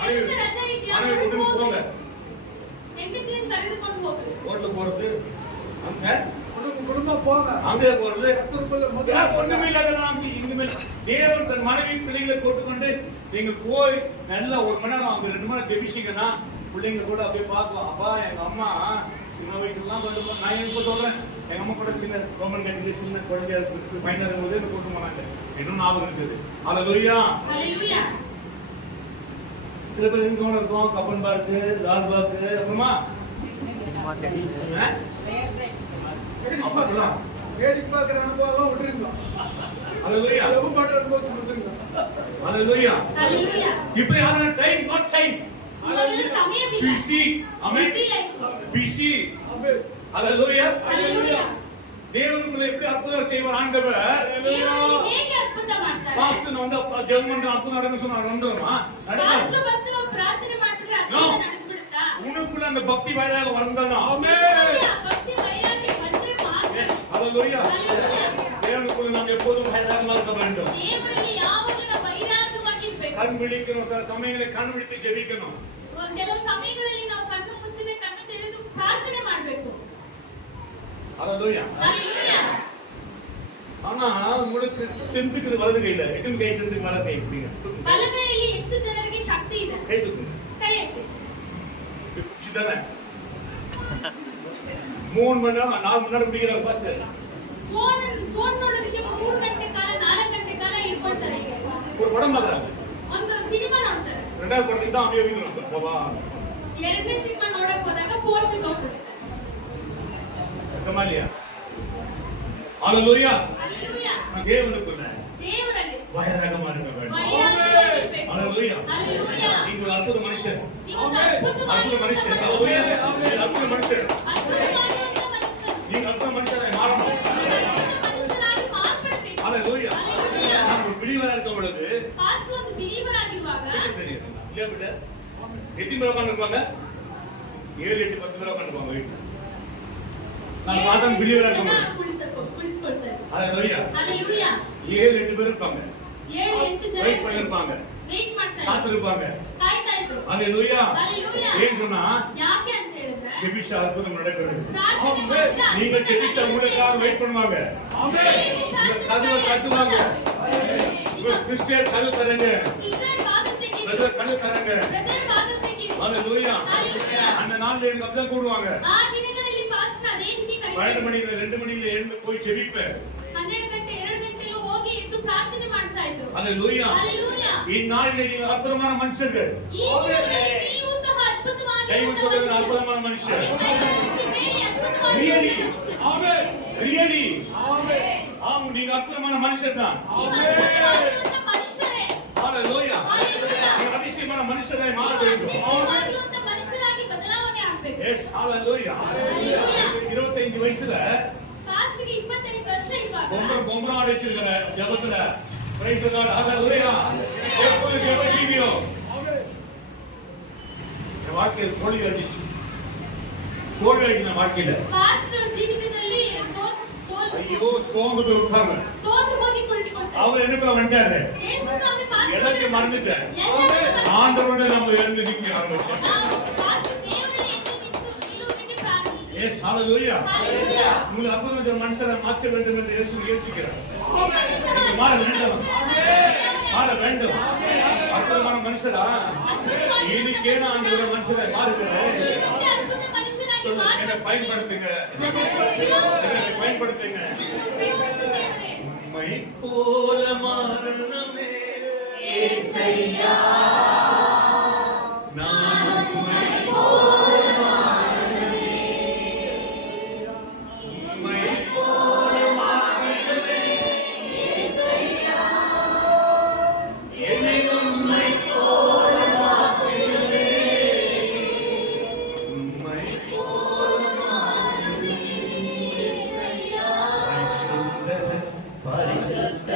ಕೆಲಸ ರಜೆ ಇದೆಯಾ? கூட்டிட்டு போங்க. ಹೆಂಡತಿಯನ್ನು ಕರೆದುಕೊಂಡು ಹೋಗ್ರಿ. ரோட்ல போறது அங்க குடும்ப போங்க. அங்கே போறது ஒண்ணுமே இல்லாதெல்லாம் இனிமேல் தேவன் தன் மனைவி பிள்ளைகளை கூட்டுக்கொண்டு நீங்க போய் நல்லா 1 மணி நேரம் அவங்க 2 மணி நேரம் ஜெபிச்சீங்கன்னா பிள்ளைங்க கூட அப்படியே பார்க்கலாம். அப்பா எங்க அம்மா சின்ன வயசுலாம் வந்து நான் இப்ப சொல்றேன், எங்க அம்மா கூட சின்ன ரோமன் கட்டில சின்ன குழந்தையா இருக்கு பையனா இருக்கும்போது கூட்டு போனாங்க. இன்னும் ஞாபகம் இருக்குது. ஹalleluya. ஹalleluya. சில பேர் இங்க இருக்கோம், கப்பன் பார்க்கு, லால் பார்க்கு, அப்புறமா அப்பலாம் வேடிக்கை பார்க்குற அனுபவம் விட்டுருங்க. ஹalleluya. ரொம்ப பாட்டு அனுபவத்தை விட்டுருங்க. ஹalleluya. ஹalleluya. இப்போ யாரா டைம் நாட் டைம் உங்களுக்கு ಸಮಯವಿಲ್ಲ. பிஸி. ஆமென். பிஸி. ஆமென். ஹalleluya. ஹalleluya. தேவனுக்குள்ள எப்படி அற்புதம் செய்வார் ஆண்டவர். ದೇವರು ಹೇಗೆ ಅದ್ಭುತ ಮಾಡ್ತಾರೆ? பாஸ்டர் வந்து ஜெர்மன் அற்புதம் நடந்து சொன்னா நடந்துமா? ಪಾಸ್ಟರ್ ಬಂದು ಪ್ರಾರ್ಥನೆ ಮಾಡಿದ್ರೆ ಅದ್ಭುತ ನಡೆದ್ಬಿಡುತ್ತಾ? உனக்குள்ள அந்த பக்தி வைராகியம் வரணும். ஆமென். ಭಕ್ತಿ ವೈರಾಗ್ಯ ಬಂದ್ರೆ ಮಾತ್ರ. ஹalleluya. ஹalleluya. தேவனுக்குள்ள நாம் எப்போதும் வைராகியமா இருக்க வேண்டும். ದೇವರಲ್ಲಿ ಯಾವಾಗಲೂ ನಾವು ವೈರಾಗ್ಯವಾಗಿರ್ಬೇಕು. கண் விழிக்கணும், சில சமயங்களில் கண் விழித்து ஜெபிக்கணும். ಕೆಲವು ಸಮಯಗಳಲ್ಲಿ ನಾವು ಕಣ್ಣು ಮುಚ್ಚದೆ ಕಣ್ಣು ತೆರೆದು ಪ್ರಾರ್ಥನೆ ಮಾಡಬೇಕು. ஹalleluya. ஹalleluya. ஆனா உங்களுக்கு செந்துக்குது வலது கையில, எத்தனை கை செந்துக்கு வலது கை இப்படிங்க. ಬಲಗೈಯಲ್ಲಿ ಎಷ್ಟು ಜನರಿಗೆ ಶಕ್ತಿ ಇದೆ? கை தூக்குங்க. ಕೈ ಎತ್ತಿ. பிடிச்சுதானே 3 மணி நேரம் 4 மணி நேரம் பிடிக்கிறாங்க பாஸ்டர். ಫೋನ್ ನೋಡೋದಕ್ಕೆ 3 ಗಂಟೆ ಕಾಲ 4 ಗಂಟೆ ಕಾಲ ಇಟ್ಕೊಳ್ತಾರೆ. ಈಗ ஒரு படம் பார்க்கறாங்க. ಒಂದು ಸಿನಿಮಾ ನೋಡ್ತಾರೆ. ரெண்டாவது படத்துக்கு தான் அப்படியே வீங்க போவா. ಎರಡನೇ ಸಿನಿಮಾ ನೋಡಕ್ ಹೋದಾಗ ಫೋನ್ ತಗೊಂಡ್ಬಿಡ್ತಾರೆ. கமாலியா. ஹalleluya. ಹalleluya. தேவனுக்குள்ள ದೇವರಲ್ಲಿ வைராகமா இருக்க வேண்டும். ವೈರಾಗ್ಯವಾಗಿರ್ಬೇಕು. ஹalleluya. ಹalleluya. நீங்க ஒரு அற்புத மனுஷன். ನೀವು ಒಂದು ಅದ್ಭುತವಾದ அற்புத மனுஷன். ஹalleluya. அற்புத மனுஷன். ಅದ್ಭುತವಾದಂತ ಮನುಷ್ಯರು. நீங்க அற்புத மனுஷனாய் மாறணும். ಮನುಷ್ಯರಾಗಿ ಮಾರ್ಪಡ್ಬೇಕು. ஹalleluya. ಹalleluya. நான் ஒரு பிலீவரா இருக்க பொழுது ಪಾಸ್ಟರ್ ಒಂದು ಬಿಲೀವರ್ ಆಗಿರುವಾಗ இல்ல ಬಿಡ எத்தனை பேர் உட்கார்ந்திருப்பாங்க? 7 8 10 பேர் உட்கார்ந்திருப்பாங்க வீட்டுல. நான் சாதாரண பிலீவரா இருக்க முடியும். ಕುಳಿತುಕೊಳ್ತಾರೆ. ஹalleluya. ಹalleluya. 7 8 பேர் இருப்பாங்க. 7 8 ಜನ வெயிட் பண்ணிருப்பாங்க. ವೇಟ್ ಮಾಡ್ತಾರೆ. காத்திருப்பாங்க. ಕಾಯ್ತಾ ಇದ್ರು. ஹalleluya. ಹalleluya. ஏன் சொன்னா ಯಾಕೆ ಅಂತ ಹೇಳಿದ್ರೆ ஜெபிச்ச அற்புதம் நடக்கிறது. ಪ್ರಾರ್ಥನೆ ಮಾಡಿದ್ರೆ நீங்க ஜெபிச்ச உங்களுக்காக வெயிட் பண்ணுவாங்க. ஆமென். உங்க கதவை தட்டுவாங்க. உங்க கிறிஸ்டியன் கதவு தரங்க. ಕ್ರಿಶ್ಚಿಯನ್ ಬಾಗಿಲು ತೆಗೀರಿ. பிரதர் கதவு தரங்க. ಬ್ರದರ್ ಬಾಗಿಲು ತೆಗೀರಿ. ஹalleluya. ஹalleluya. அந்த நாள்ல எனக்கு அப்பதான் கூடுவாங்க. ಆ ದಿನಗಳಲ್ಲಿ ಪಾಸ್ಟರ್ ಅದೇ ರೀತಿ 12 ಕರೀತಾರೆ. மணிக்கு 2 மணிக்கு எழுந்து போய் ஜெபிப்பேன். 12 ಗಂಟೆ 2 ಗಂಟೆಗೆ ಹೋಗಿ ಎದ್ದು ಪ್ರಾರ್ಥನೆ ಮಾಡ್ತಾ ಇದ್ರು. ஹalleluya. ಹalleluya. இந்நாளிலே நீங்கள் அற்புதமான மனுஷர்கள். ಈ ದಿನಗಳಲ್ಲಿ ನೀವು ಸಹ ಅದ್ಭುತವಾಗಿ கை சொல்லுங்க அற்புதமான மனுஷர். ரியலி. ஆமென். ரியலி. ஆமென். ஆம் நீங்க அற்புதமான மனுஷர் தான். ಮನುಷ್ಯರೇ. ஹalleluya. ஹalleluya. நீங்க அதிசயமான மனுஷராய் மாற வேண்டும். ಅದ್ಭುತವಾಗಿರುವಂತ ಮನುಷ್ಯರಾಗಿ ಬದಲಾವಣೆ ಆಗ್ಬೇಕು. எஸ் ஹalleluya. 25 வயசுல ಪಾಸ್ಟರ್ಗೆ 25 ವರ್ಷ ಇರುವಾಗ பொம்பரம் ஆடி வச்சிருக்கிற ஜெபத்துல பிரைஸ் தி லார்ட் ஹalleluya. எப்போ ஜெபிச்சீங்க? ஆமென். என் வாழ்க்கையில் தோல்வி அடிச்சு வாழ்க்கையில ಪಾಸ್ಟರ್ ಜೀವಿತದಲ್ಲಿ ஐயோ சோர்ந்து போய் உட்கார்ந்து ಸೋತು ಹೋಗಿ ಕುಳಿತುಕೊಂಡರು. அவர் என்னக்குள்ள வந்துட்டாரு. ಯೇಸು ಸ್ವಾಮಿ ಪಾಸ್ಟರ್ எல்லாத்தையும் மறந்துட்டேன். ಎಲ್ಲವನ್ನೂ ஆண்டவரோட நம்ம எழுந்து நிக்க ஆரம்பிச்சோம். ನಾವು ಪಾಸ್ಟರ್ ದೇವರಲ್ಲಿ ಎದ್ದು ನಿಂತು ನಿಲ್ಲುವುದಕ್ಕೆ ಪ್ರಾರಂಭಿಸಿದೆವು. எஸ் ஹalleluya. ஹalleluya. உங்களுக்கு அற்புதமான மனுஷரை மாற்ற வேண்டும் என்று இயேசு முயற்சிக்கிறார். நீங்க மாற வேண்டும். மாற வேண்டும். அற்புதமான மனுஷரா இன்னைக்கே நான் ஆண்டவரோட மனுஷரை மாறுகிறேன். இந்த அற்புத மனுஷனாಗಿ சொல்லுங்க, என்னை மாற்ற பயன்படுத்துங்க. என்னை பயன்படுத்துங்க. மை போல மாறணுமே இயேசையா. நான் உம்மை போல மாறணுமே. உம்மை போல மாறணுமே இயேசையா. என்னை உம்மை போல மாற்றிடுமே. உம்மை போல மாறணுமே இயேசையா. பரிசுத்த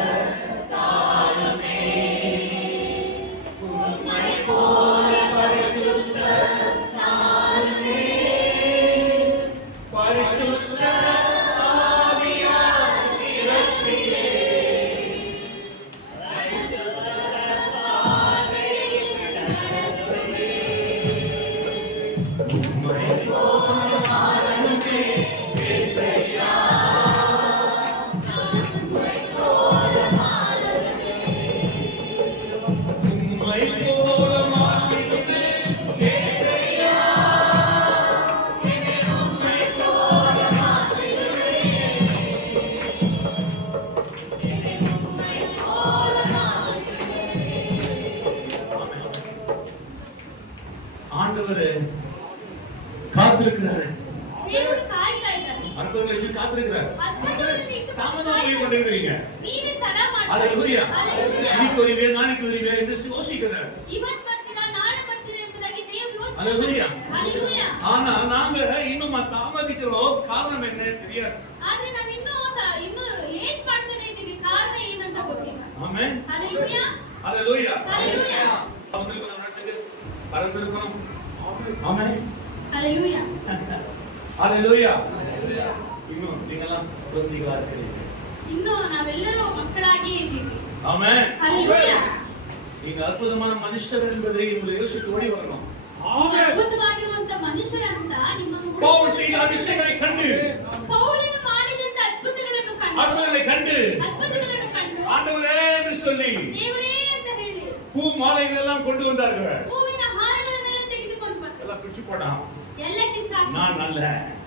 இருக்கிறீங்க. ನೀವೇ ತಡ ಮಾಡ್ತಾ ஹalleluya. Hallelujah. இன்னைக்கு ஒரு வே நாளைக்கு ஒரு வே என்று யோசிக்கிறார். ಇವತ್ತು ಬರ್ತೀರಾ ನಾಳೆ ಬರ್ತೀರಾ ಎಂಬುದಾಗಿ ದೇವರು ಯೋಚನೆ Hallelujah. Hallelujah. ஆனா நாங்க இன்னும் தாமதிக்கிறோம். காரணம் என்ன தெரியாது. ಆದ್ರೆ ನಾವು ಇನ್ನೂ ಲೇಟ್ ಮಾಡ್ತಾನೆ ಇದೀವಿ. ಕಾರಣ ಏನಂತ ಗೊತ್ತಿಲ್ಲ. ஆமென். Hallelujah. Hallelujah. Hallelujah. அவங்களுக்கு நம்ம நாட்டுக்கு பறந்திருக்கணும். ஆமென். Hallelujah. Hallelujah. இன்னும் நீங்கலாம் குழந்தைகளா இருக்கிறீங்க. ಇನ್ನೂ ನಾವೆಲ್ಲರೂ ಮಕ್ಕಳಾಗಿ ಇದ್ದೀವಿ. ஆமென். Hallelujah. நீங்க அற்புதமான மனுஷர் என்பதை உங்களை யோசித்து ஓடி வரணும். ஆமென். ಅದ್ಭುತವಾಗಿರುವಂತ ಮನುಷ್ಯರಂತ ನಿಮ್ಮನ್ನು பவுல் செய்த அதிசயங்களை கண்டு, ಪೌಲನು ಮಾಡಿದಂತ ಅದ್ಭುತಗಳನ್ನು ಕಂಡು அற்புதங்களை கண்டு ஆண்டவரே என்று சொல்லி ದೇವರೇ ಅಂತ ಹೇಳಿ பூ மாலைகள் எல்லாம் கொண்டு வந்தார்கள். ಹೂವಿನ ಹಾರಗಳನ್ನೆಲ್ಲ ತೆಗೆದುಕೊಂಡು ಬಂದರು. எல்லாம் பிரிச்சு போடான். ಎಲ್ಲ ಕಿತ್ತಾಕಿ நான் அல்ல,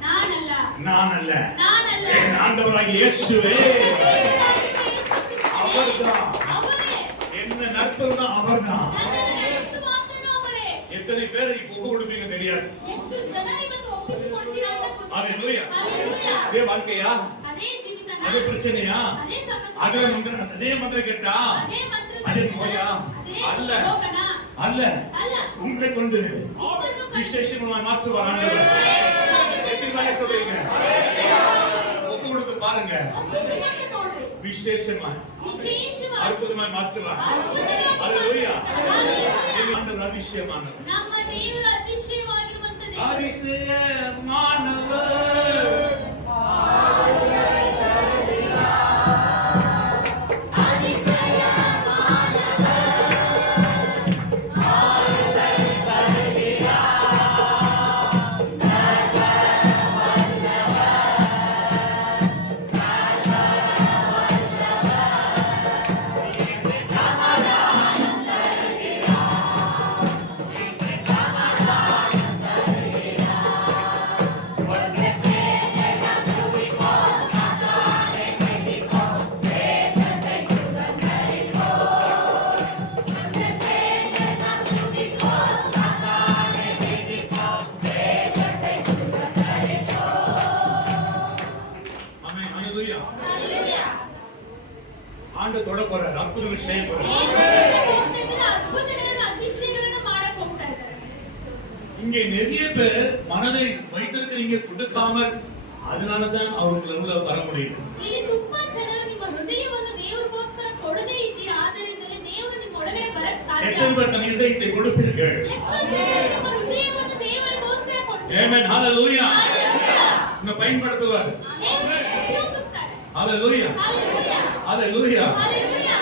ನಾನಲ್ಲ நான் அல்ல, ನಾನಲ್ಲ என் ஆண்டவராகிய இயேசுவே அவர்தான். ಅವರೇ என்ன நற்புறம் அவர்தான். ನನ್ನನ್ನು ನಡೆಸುವ ಆತನು ಅವರೇ. எத்தனை பேர் இப்ப ஒப்பு கொடுப்பீங்க தெரியாது. ಎಷ್ಟು ಜನರು ಇವತ್ತು ಒಪ್ಪಿಸಿಕೊಡ್ತೀರಾ ಅಂತ ಗೊತ್ತಿಲ್ಲ. ஹalleluya. Hallelujah. அதே வாழ்க்கையா, ಅದೇ ಜೀವಿತ அதே பிரச்சனையா, ಅದೇ ಸಮಸ್ಯೆ அதே மந்திரம் கேட்டா, ಅದೇ ಮಂತ್ರ அதே நோயா, அல்ல ರೋಗನ அல்ல, ಅಲ್ಲ உங்களை கொண்டு ಇದನ್ನು விசேஷமா மாற்றுவார் ஆண்டவர். எத்தனை பேர் சொல்றீங்க? ஒப்பு கொடுத்து பாருங்க. ಒಪ್ಪಿಸಿಕೊಂಡು ನೋಡ್ರಿ. விசேஷமா ವಿಶೇಷವಾಗಿ அற்புதமாய் மாற்றுவார். ಅದ್ಭುತವಾಗಿ ஹalleluya. Hallelujah. ஆண்டவர் அதிசயமானவர். ನಮ್ಮ ದೇವರು ಅತಿಶಯವಾಗಿರುವಂತ ದೇವರು. அதிசயமானவர். ஆமென். ஹalleluya. Hallelujah. ஆண்டு தொட போறார். அற்புதங்கள் செய்ய போறார். ದೇವರು ಅದ್ಭುತಗಳನ್ನು ಅತಿಶಯಗಳನ್ನು ಮಾಡಕ್ ಹೋಗ್ತಾ ಇದ್ದಾರೆ. இங்கே நிறைய பேர் மனதை வைத்திருக்கிறீங்க கொடுக்காமல், அதனாலதான் அவங்களுக்குள்ள வர முடியும். ಇಲ್ಲಿ ತುಂಬಾ ಜನರು ನಿಮ್ಮ ಹೃದಯವನ್ನು ದೇವರಿಗೋಸ್ಕರ ಕೊಡದೇ ಇದ್ದೀರಾ. ಆದ್ದರಿಂದಲೇ ದೇವರು ನಿಮ್ಮ ಒಳಗಡೆ ಬರಕ್ ಸಾಧ್ಯ எத்தனை பேர் தன் இதயத்தை கொடுப்பீர்கள்? ಎಷ್ಟೋ ಜನರು ನಿಮ್ಮ ಹೃದಯವನ್ನು ದೇವರಿಗೋಸ್ಕರ ಕೊಡ್ತಾರೆ. ஆமென். ஹalleluya. இன்னும் பயன்படுத்துவார். ದೇವರು ಉಪಯೋಗಿಸ್ತಾರೆ. ஹalleluya. Hallelujah. ஹalleluya. Hallelujah.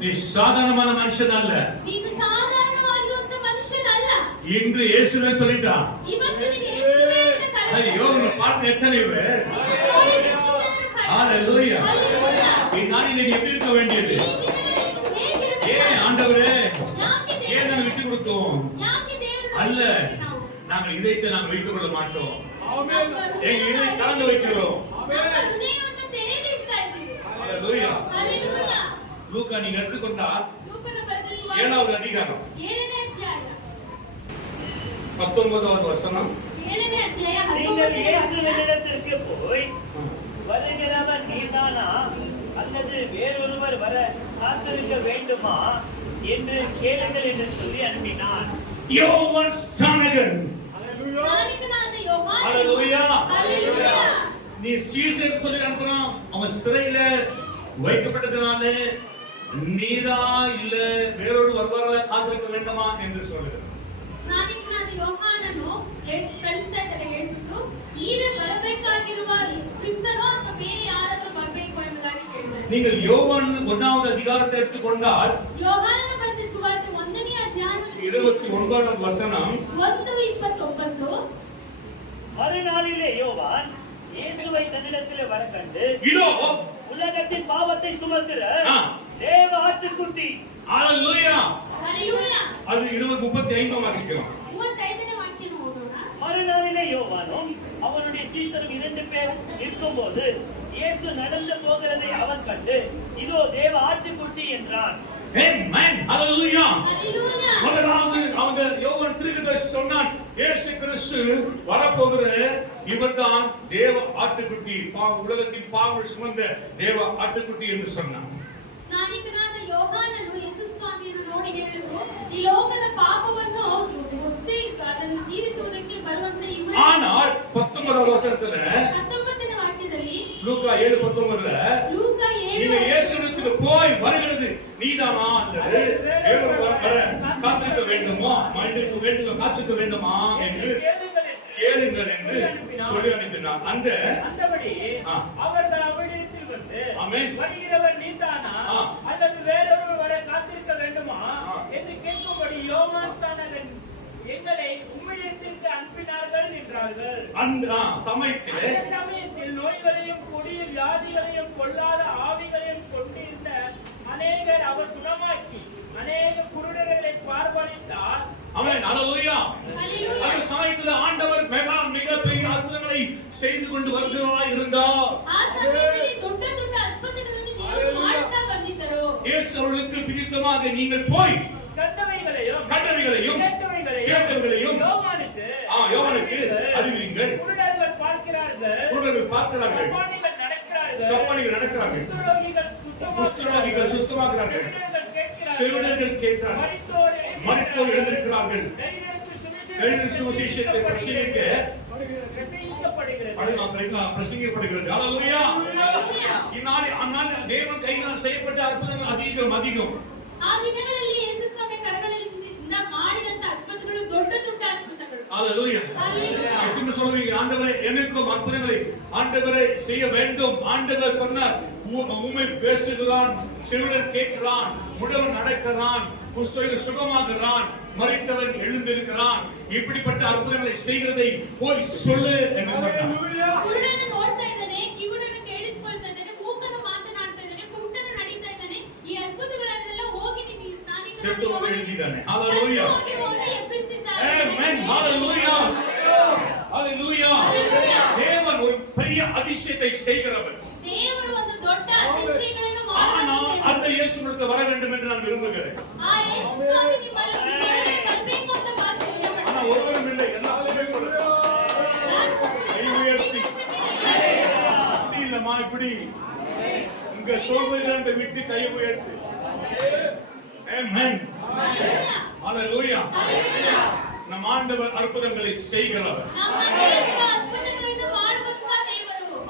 நீ சாதாரணமான மனுஷன் அல்ல. ನೀನು ಸಾಧಾರಣವಾಗಿರುವಂತ ಮನುಷ್ಯನಲ್ಲ. இன்று இயேசுவே சொல்லிட்டா. ಇವತ್ತು ನೀನು ಯೇಸುವೇ ಅಂತ ಕರೆದ. ஐயோ உன்னை பார்த்து எத்தனை பேர்? ನಿನ್ನ ನೋಡಿ ಎಷ್ಟು ಜನರು ಕರೆದ. ஹalleluya. Hallelujah. நான் இன்னைக்கு எப்படி இருக்க வேண்டியது? ಈ ದಿನಗಳಲ್ಲಿ ನೀವು ಹೇಗಿರಬೇಕು? ஏன் ஆண்டவரே ಯಾಕೆ ஏன் நாங்க விட்டு கொடுத்தோம்? ಯಾಕೆ ದೇವರನ್ನು அல்ல, ಬಿಟ್ಟಿದ್ದೀವಿ ನಾವು? நாங்கள் இதயத்தை நாங்கள் வைத்துக் கொள்ள மாட்டோம். ஆமென். எங்க இதயம் கலந்து வைக்கிறோம். ನಮ್ಮ ಹೃದಯವನ್ನು ತೆರೆದಿಡ್ತಾ ಇದ್ದೀವಿ. ஹalleluya. Hallelujah. லூக்கா நீங்க எடுத்துக்கொண்டா ಲೂಕನ ಬರೆದ ಸುವಾರ್ತೆ 7வது அதிகாரம் 7ನೇ ಅಧ್ಯಾಯ 19வது வசனம். 7ನೇ ಅಧ್ಯಾಯ நீங்கள் 19ನೇ இயேசுவினிடத்திற்கு போய் வருகிறவர் நீதானா அல்லது வேறொருவர் வர காத்திருக்க வேண்டுமா என்று கேளுங்கள் என்று சொல்லி அனுப்பினான். யோவான் ஸ்நானகன். ஹalleluya. ಸ್ನಾನಿಕನಾದ ಯೋಹಾನನು. ஹalleluya. Hallelujah. நீ சீசர் சொல்லி அனுப்புறான். அவன் சிறையில வைக்கப்பட்டதனால நீதா இல்ல வேறொரு வருவார காத்திருக்க வேண்டுமா என்று சொல்லுகிறார். ಸ್ನಾನಿಕನಾದ ಯೋಹಾನನು ಕಳಿಸ್ತಾ ಇದ್ದಾರೆ ಹೇಳ್ಬಿಟ್ಟು ನೀವೇ ಬರಬೇಕಾಗಿರುವ ಕ್ರಿಸ್ತನೋ ಅಥವಾ ಬೇರೆ ಯಾರಾದ್ರೂ ಬರಬೇಕು ಎಂಬುದಾಗಿ ಕೇಳಿದ್ದಾರೆ. நீங்கள் யோவான் 1வது அதிகாரத்தை எடுத்துக்கொண்டால் ಯೋಹಾನನ ಬರೆದ ಸುವಾರ್ತೆ 1ನೇ ಅಧ್ಯಾಯ 29வது வசனம் 1:29 மறுநாளிலே யோவான் இயேசுவை தன்னிடத்திலே வர கண்டு, இதோ உலகத்தின் பாவத்தை சுமக்கிற ஆ. தேவ ஆட்டுக்குட்டி. ஹalleluya. Hallelujah. அது 35 வாசிக்கிறோம். 35ನೇ ವಾಕ್ಯನ ಓದೋಣ. மறுநாளிலே யோவானும் அவனுடைய சீசரும் 2 பேர் இருக்கும்போது இயேசு நடந்து போகிறதை அவன் கண்டு, இதோ தேவ ஆட்டுக்குட்டி என்றான். Amen. Hallelujah. Hallelujah. முதலாவது அவங்க யோவான் தீர்க்கதரிசி சொன்னான், இயேசு கிறிஸ்து வரப்போகிற இவர்தான் தேவ ஆட்டுக்குட்டி, உலகத்தின் பாவங்கள் சுமந்த தேவ ஆட்டுக்குட்டி என்று சொன்னார். ಸ್ನಾನಿಕನಾದ ಯೋಹಾನನು ಯೇಸು ಸ್ವಾಮಿಯನ್ನು ನೋಡಿ ಹೇಳಿದರು, ಈ ಲೋಕದ ಪಾಪವನ್ನು ಒತ್ತಿ ಅದನ್ನು ತೀರಿಸುವುದಕ್ಕೆ ಬರುವಂತ ಇವನೇ. ஆனால் 19வது வசனத்துல 19ನೇ ವಾಕ್ಯದಲ್ಲಿ லூக்கா 7:19ல ಲೂಕಾ நீங்க 7 இயேசுவிடத்துக்கு போய் வருகிறது நீதானா அல்லது வேறொரு வர காத்திருக்க வேண்டுமோ, மனிதனுக்கு வேண்டும் காத்திருக்க வேண்டுமா என்று கேளுங்கள் என்று சொல்லி அனுப்பினார். அந்தபடி அவர்கள் அவரிடத்தில் வந்து, ஆமென். வருகிறவர் நீதானா அல்லது வேறொரு வர காத்திருக்க வேண்டுமா என்று கேட்கும்படி யோவான் ஸ்நானகன் எங்களை உம்மிடத்திற்கு அனுப்பினார்கள் என்றார்கள். அந்த சமயத்தில் நோய்களையும் கொடிய வியாதிகளையும் பொல்லாத ஆவிகளையும் கொண்டிருந்த அநேகர் அவர் குணமாக்கி அநேக குருடர்களை பார்வளித்தார். ஆமென். ஹalleluya. அந்த சமயத்தில் ஆண்டவர் மிகப்பெரிய அற்புதங்களை செய்து கொண்டு வருகிறவராய் இருந்தார். ಆ ಸಮಯದಲ್ಲಿ ದೊಡ್ಡ ದೊಡ್ಡ ಅದ್ಭುತಗಳನ್ನು ದೇವರು ಮಾಡುತ್ತಾ ಬಂದಿದ್ದರು. இயேசு அவர்களுக்கு பிடித்தமாக நீங்கள் போய் கண்டவைகளையும் கேட்டவைகளையும் யோவானுக்கு அறிவியுங்கள். குருடர்கள் பார்க்கிறார்கள், சப்பானிகள் நடக்கிறார்கள், குஷ்டரோகிகள் சுத்தமாகிறார்கள், செவிடர்கள் கேட்கிறார்கள், மரித்தோர் எழுந்திருக்கிறார்கள், சுவிசேஷத்தை பிரசங்கிக்கப்படுகிறது. ஹalleluya. இந்நாள் தேவன் கையினால் செய்யப்பட்ட அற்புதங்கள் அதிகம். ಆ ದಿನಗಳಲ್ಲಿ ಯೇಸು ಸ್ವಾಮಿ ಕರಗಳಿಂದ ಮಾಡಿದಂತ ಅದ್ಭುತಗಳು ದೊಡ್ಡ ದೊಡ್ಡ ಅದ್ಭುತಗಳು. ஹalleluya. எப்படி சொல்வீங்க? ஆண்டவரே எனக்கும் அற்புதங்களை ஆண்டவரே செய்ய வேண்டும். ஆண்டவர் சொன்னார், உம்மை பேசுகிறான், செவிடன் கேட்கிறான், முடவன் நடக்கிறான், குஷ்டரோகி சுகமாகிறான், மரித்தவன் எழுந்திருக்கிறான். இப்படிப்பட்ட அற்புதங்களை செய்கிறதை போய் சொல்லு என்று சொன்னார். ಕುರುಡನ ನೋಡ್ತಾ ಇದ್ದಾನೆ, ಕಿವುಡನ ಕೇಳಿಸಿಕೊಳ್ತಾ ಇದ್ದಾನೆ, ಮೂಕನ ಮಾತನಾಡ್ತಾ ಇದ್ದಾನೆ, ಕುಂಟನ ನಡೀತಾ ಇದ್ದಾನೆ. ಈ ಅದ್ಭುತಗಳನ್ನೆಲ್ಲ ಹೋಗಿ ನೀವು செத்து எழுதிதானே. ஹalleluya. ஆமென். ஹalleluya. ஹalleluya. தேவன் ஒரு பெரிய அதிசயத்தை செய்கிறவர். தேவன் ஒரு ದೊಡ್ಡ அதிசயಗಳನ್ನು ಮಾಡುತ್ತಾರೆ. அந்த இயேசுவிற்கு வர வேண்டும் என்று நான் விரும்புகிறேன். ಆ ಯೇಸು ಸ್ವಾಮಿ ನಿಮ್ಮಲ್ಲಿ ಬರಬೇಕು ಅಂತ ಭಾಷಿಸುತ್ತೇನೆ. ஆனா ஒருவரும் இல்லை, எல்லாரும் உயர்த்தி இல்லம்மா இப்படி இங்க சோம்பேறிகளை விட்டு கையை உயர்த்து. ஆமென். ஹalleluya. நம் ஆண்டவர் அற்புதங்களை செய்கிறவர்.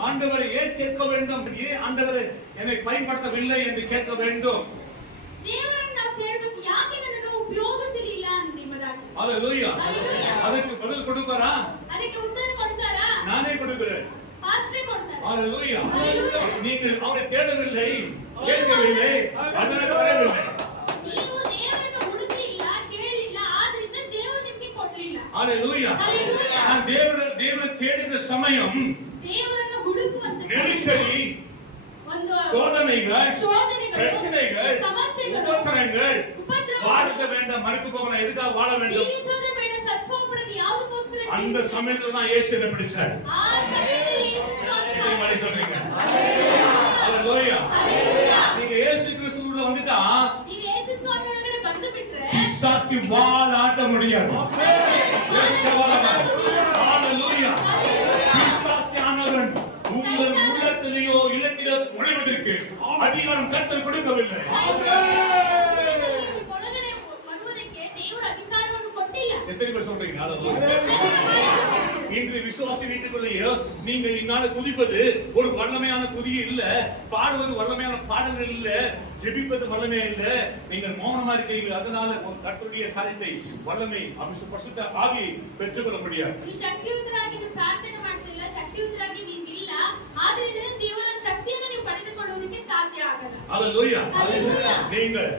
ஆண்டவரை ஏன் கேட்க வேண்டும்? ஏன் ஆண்டவரை என்னை பயன்படுத்தவில்லை என்று கேட்க வேண்டும். ஹalleluya. அதுக்கு பதில் கொடுப்பாரா? அதுக்கு உத்தரம் கொடுத்தாரா? நானே கொடுக்கிறேன். பாஸ்டர் கொடுத்தார். ஹalleluya. நீங்கள் அவரை தேடவில்லை, கேட்கவில்லை, அதனால வரவில்லை. ನೀವು ದೇವರನ್ನು ಹುಡುಕಿಲ್ಲ, ಕೇಳಿಲ್ಲ, ಆದ್ರಿಂದ ದೇವರು ನಿಮಗೆ ಕೊಡಲಿಲ್ಲ. ஹalleluya. நான் தேவனை தேடுகிற சமயம் தேவரನ್ನು ಹುಡುಕುವಂತ நெருக்கடி, சோதனைகள், பிரச்சனைகள், உபத்திரங்கள், வாழ்க்க வேண்டாம், மறுத்து போகணும், எதுக்காக வாழ வேண்டும்? அந்த சமயத்துல தான் இயேசு என்ன பிடிச்சார்? சொல்றீங்க ஹalleluya. நீங்க இயேசு கிறிஸ்துவுக்குள்ள வந்துட்டா பிசாசு வாழாட்ட முடியாது. ஹalleluya. பிசாசானவன் உங்கள் உள்ளத்திலேயோ இல்லத்திலோ நுழைவதற்கு அதிகாரம் கர்த்தர் கொடுக்கவில்லை. எத்தனை பேர் சொல்றீங்க? இன்று விசுவாசி வீட்டுக்குள்ளேயோ நீங்கள் இந்நாள் குதிப்பது ஒரு வல்லமையான குதி இல்ல, பாடுவது வல்லமையான பாடல்கள் இல்ல, ஜெபிப்பது வல்லமை இல்ல, நீங்கள் மௌனமா இருக்கீங்க. அதனால கர்த்தருடைய காரியத்தை வல்லமை பரிசுத்த ஆவியை பெற்றுக்கொள்ள முடியாது. ಶಕ್ತಿಯುತರಾಗಿ ನೀವು ಪ್ರಾರ್ಥನೆ ಮಾಡ್ತಿಲ್ಲ, ಶಕ್ತಿಯುತರಾಗಿ ನೀವು ಇಲ್ಲ, ಆದ್ರಿಂದ ದೇವರ ಶಕ್ತಿಯನ್ನು ನೀವು ಪಡೆದುಕೊಳ್ಳುವುದಕ್ಕೆ ಸಾಧ್ಯ ಆಗಲ್ಲ. ஹalleluya. நீங்கள்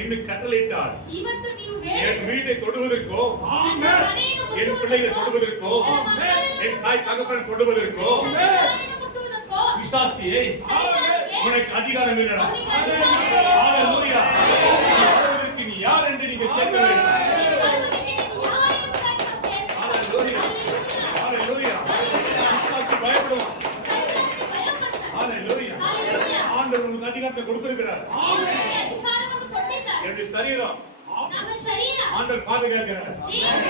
இன்னும் கட்டளையிட்டால் ಇವತ್ತು ನೀವು என் வீட்டை தொடுவதற்கோ, என் பிள்ளைகளை தொடுவதற்கோ, என் தாய் தகப்பனை தொடுவதற்கோ பிசாசியே உனக்கு அதிகாரம் இல்லடா. ஹalleluya. அதற்கு நீ யார் என்று நீங்கள் கேட்க வேண்டும். ஹalleluya. ஹalleluya. பிசாசு பயப்படுவான். ஹalleluya. ஆண்டவர் உங்களுக்கு அதிகாரத்தை கொடுத்திருக்கிறார். என்னுடைய சரீரம் ನಮ್ಮ ಶರೀರ ஆண்டவர் பாதுகாக்கிறார். ದೇವರ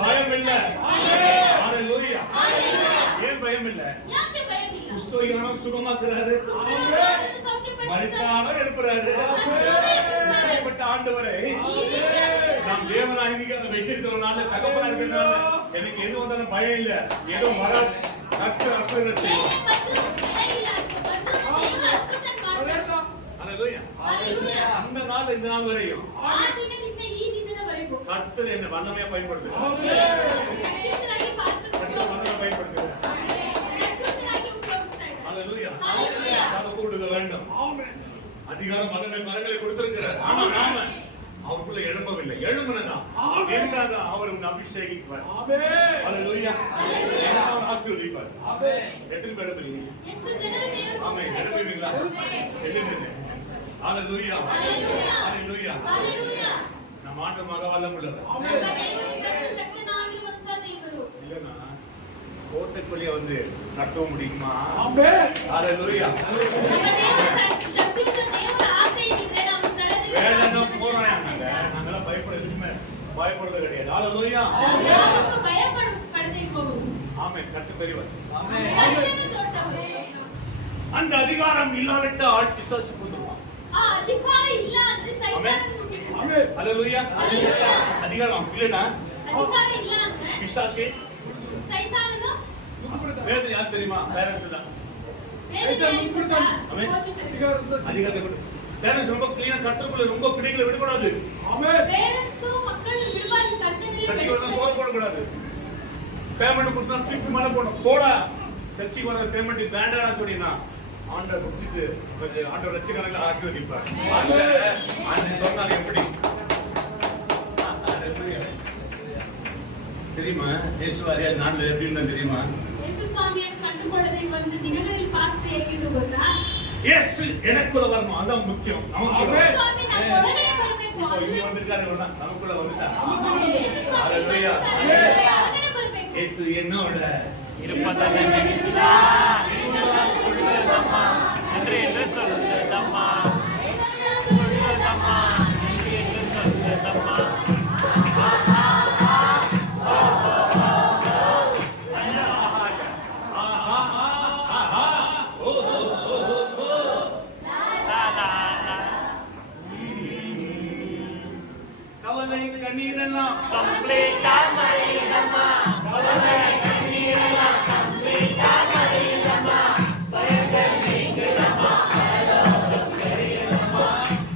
பயம் இல்ல. Hallelujah. ஹalleluya. Hallelujah. ஏன் பயம் இல்ல? ಯಾಕೆ ಭಯವಿಲ್ಲ? குஷ்டரோகியானவர் சுகமாக்குறாரு. ಕುಷ್ಠರೋಗಿಯನ್ನು ಸೌಖ್ಯಪಡಿಸುತ್ತಾರೆ. மரித்தானவர் எழுப்புறாரு. அப்படிப்பட்ட ஆண்டவரை நாம் தேவனாகியாக வச்சிருக்கிறதுனால, தகப்பனா இருக்கிறதுனால எனக்கு எது வந்தாலும் பயம் இல்ல. ஏதோ வராது. கர்த்தர் அற்புதத்தை செய்வார். ஹalleluya. அந்த நாள் இந்த நாள் வரையும் ಆ ದಿನದಿಂದ ಈ ದಿನದವರೆಗೂ கர்த்தர் என்ன வல்லமையா பயன்படுத்துறார். ಶಕ್ತಿಯುತರಾಗಿ ಪಾಸ್ಟರ್ கர்த்தர் வல்லமையா பயன்படுத்துறார். ಶಕ್ತಿಯುತರಾಗಿ ಉಪಯೋಗಿಸ್ತಾ ಇದ್ದಾರೆ. ஹalleluya. Hallelujah. நாம கூடுக வேண்டும். அதிகாரம் மதங்களை கொடுத்திருக்கிறார். ஆனா நாம அவருக்குள்ள எழும்பவில்லை. எழும்புனதான் என்னதான் அவர் உன்னை அபிஷேகிப்பார். ஹalleluya. என்ன அவர் ஆசீர்வதிப்பார். எத்தனை பேர் எழும்புறீங்க? ಎಷ್ಟು ಜನರು ದೇವರು ஆமென். எழும்புவீங்களா? எழும்புங்க. ஹalleluya. ஹalleluya. Hallelujah. நம்ம ஆண்டவர் மகா வல்லமுள்ளவர். ನಮ್ಮ ದೇವರು ಸರ್ವಶಕ್ತನಾಗಿರುವಂತ ದೇವರು. இல்லனா கோட்டைக்குள்ளே வந்து நடத்த முடியுமா? ஆமென். ஹalleluya. ನಮ್ಮ ದೇವರು ಶಕ್ತಿಯುತ ದೇವರ ಆಸೆ ಇದ್ರೆ ನಾವು ತಡೆದು வேலைன்னா போறாங்க. நாங்கெல்லாம் பயப்படுறது கிடையாது. ஹalleluya. ಯಾವತ್ತೂ ಭಯಪಡದೆ ಹೋಗು. ஆமென். கர்த்தர் பெரியவர். ಕರ್ತನು ದೊಡ್ಡವರು. அந்த அதிகாரம் இல்லாவிட்டால் பிசாசு கொன்றுவான். ಆ ಅಧಿಕಾರ ಇಲ್ಲ ಅಂದ್ರೆ ಸೈತಾನನು ಮುಗಿಬಿಡ್ತಾನೆ. ஆமென். ஹalleluya. அதிகாரம் இல்லனா ಅಧಿಕಾರ ಇಲ್ಲ ಅಂದ್ರೆ பிசாசு ಸೈತಾನನು வேதனை யார் தெரியுமா? பேரண்ட்ஸ் தான். ಬೇರೆಯವರಿಗೆ ಮುಗಿಬಿಡ್ತಾನೆ. ஆமென். ಪೋಷಕರಿಗೆ. அதிகாரம் பேரண்ட்ஸ் ரொம்ப கிளீனா கர்த்தருக்குள்ள ரொம்ப பிடிக்கல விடக்கூடாது. ஆமென். ಪೇರೆಂಟ್ಸ್ மಕ್ಕಳನ್ನು ಬಿಡಬಾರ್ದು, ಕರ್ತನಲ್ಲಿ கட்சிக்கு ಬೆಳೆಸಬೇಕು. சோறு போடக்கூடாது. பேமெண்ட் கொடுத்தா திருப்பி மேல போடணும். போடா சர்ச்சைக்கு வர பேமெண்ட் வேண்டாம்னு சொன்னீங்கன்னா ஆண்டவர் முடிச்சிட்டு ஆண்டவர் லட்சக்கணக்கில் ஆசீர்வதிப்பார். ஆண்டவர் சொன்னாலும் எப்படி தெரியுமா? இயேசுவாரியா நான்ல எப்படி இருந்தா தெரியுமா? ಯೇಸು ಸ್ವಾಮಿಯನ್ನು ಕಂಡುಕೊಳ್ಳದೆ ಒಂದು ದಿನಗಳಲ್ಲಿ ಪಾಸ್ಟರ್ ಹೇಗಿದ್ರು ಗೊತ್ತಾ? இயேசு எனக்குள்ள வரணும். அதான் முக்கியம். நமக்குள்ள ಯೇಸು ಸ್ವಾಮಿ ನಮ್ಮ ಒಳಗಡೆ ಬರಬೇಕು. இங்க வந்திருக்காரு இவனா? நமக்குள்ள வந்துட்டா. ಯೇಸು ಸ್ವಾಮಿ Hallelujah. ಒಳಗಡೆ ಬರಬೇಕು. இயேசு என்னோட இருப்பதாக நினைச்சுதா உள்ளதம்மா நன்றி என்று சொல்லுதம்மா உள்ளதம்மா நன்றி என்று சொல்லுதம்மா கவலை கண்ணீரெல்லாம் கம்ப்ளீட்டா மறையுதம்மா கவலை கண்ணீரெல்லாம் கம்ப்ளீட்டா மறையுதம்மா பயங்கள் நீங்குதம்மா பரலோகம் தெரியுதம்மா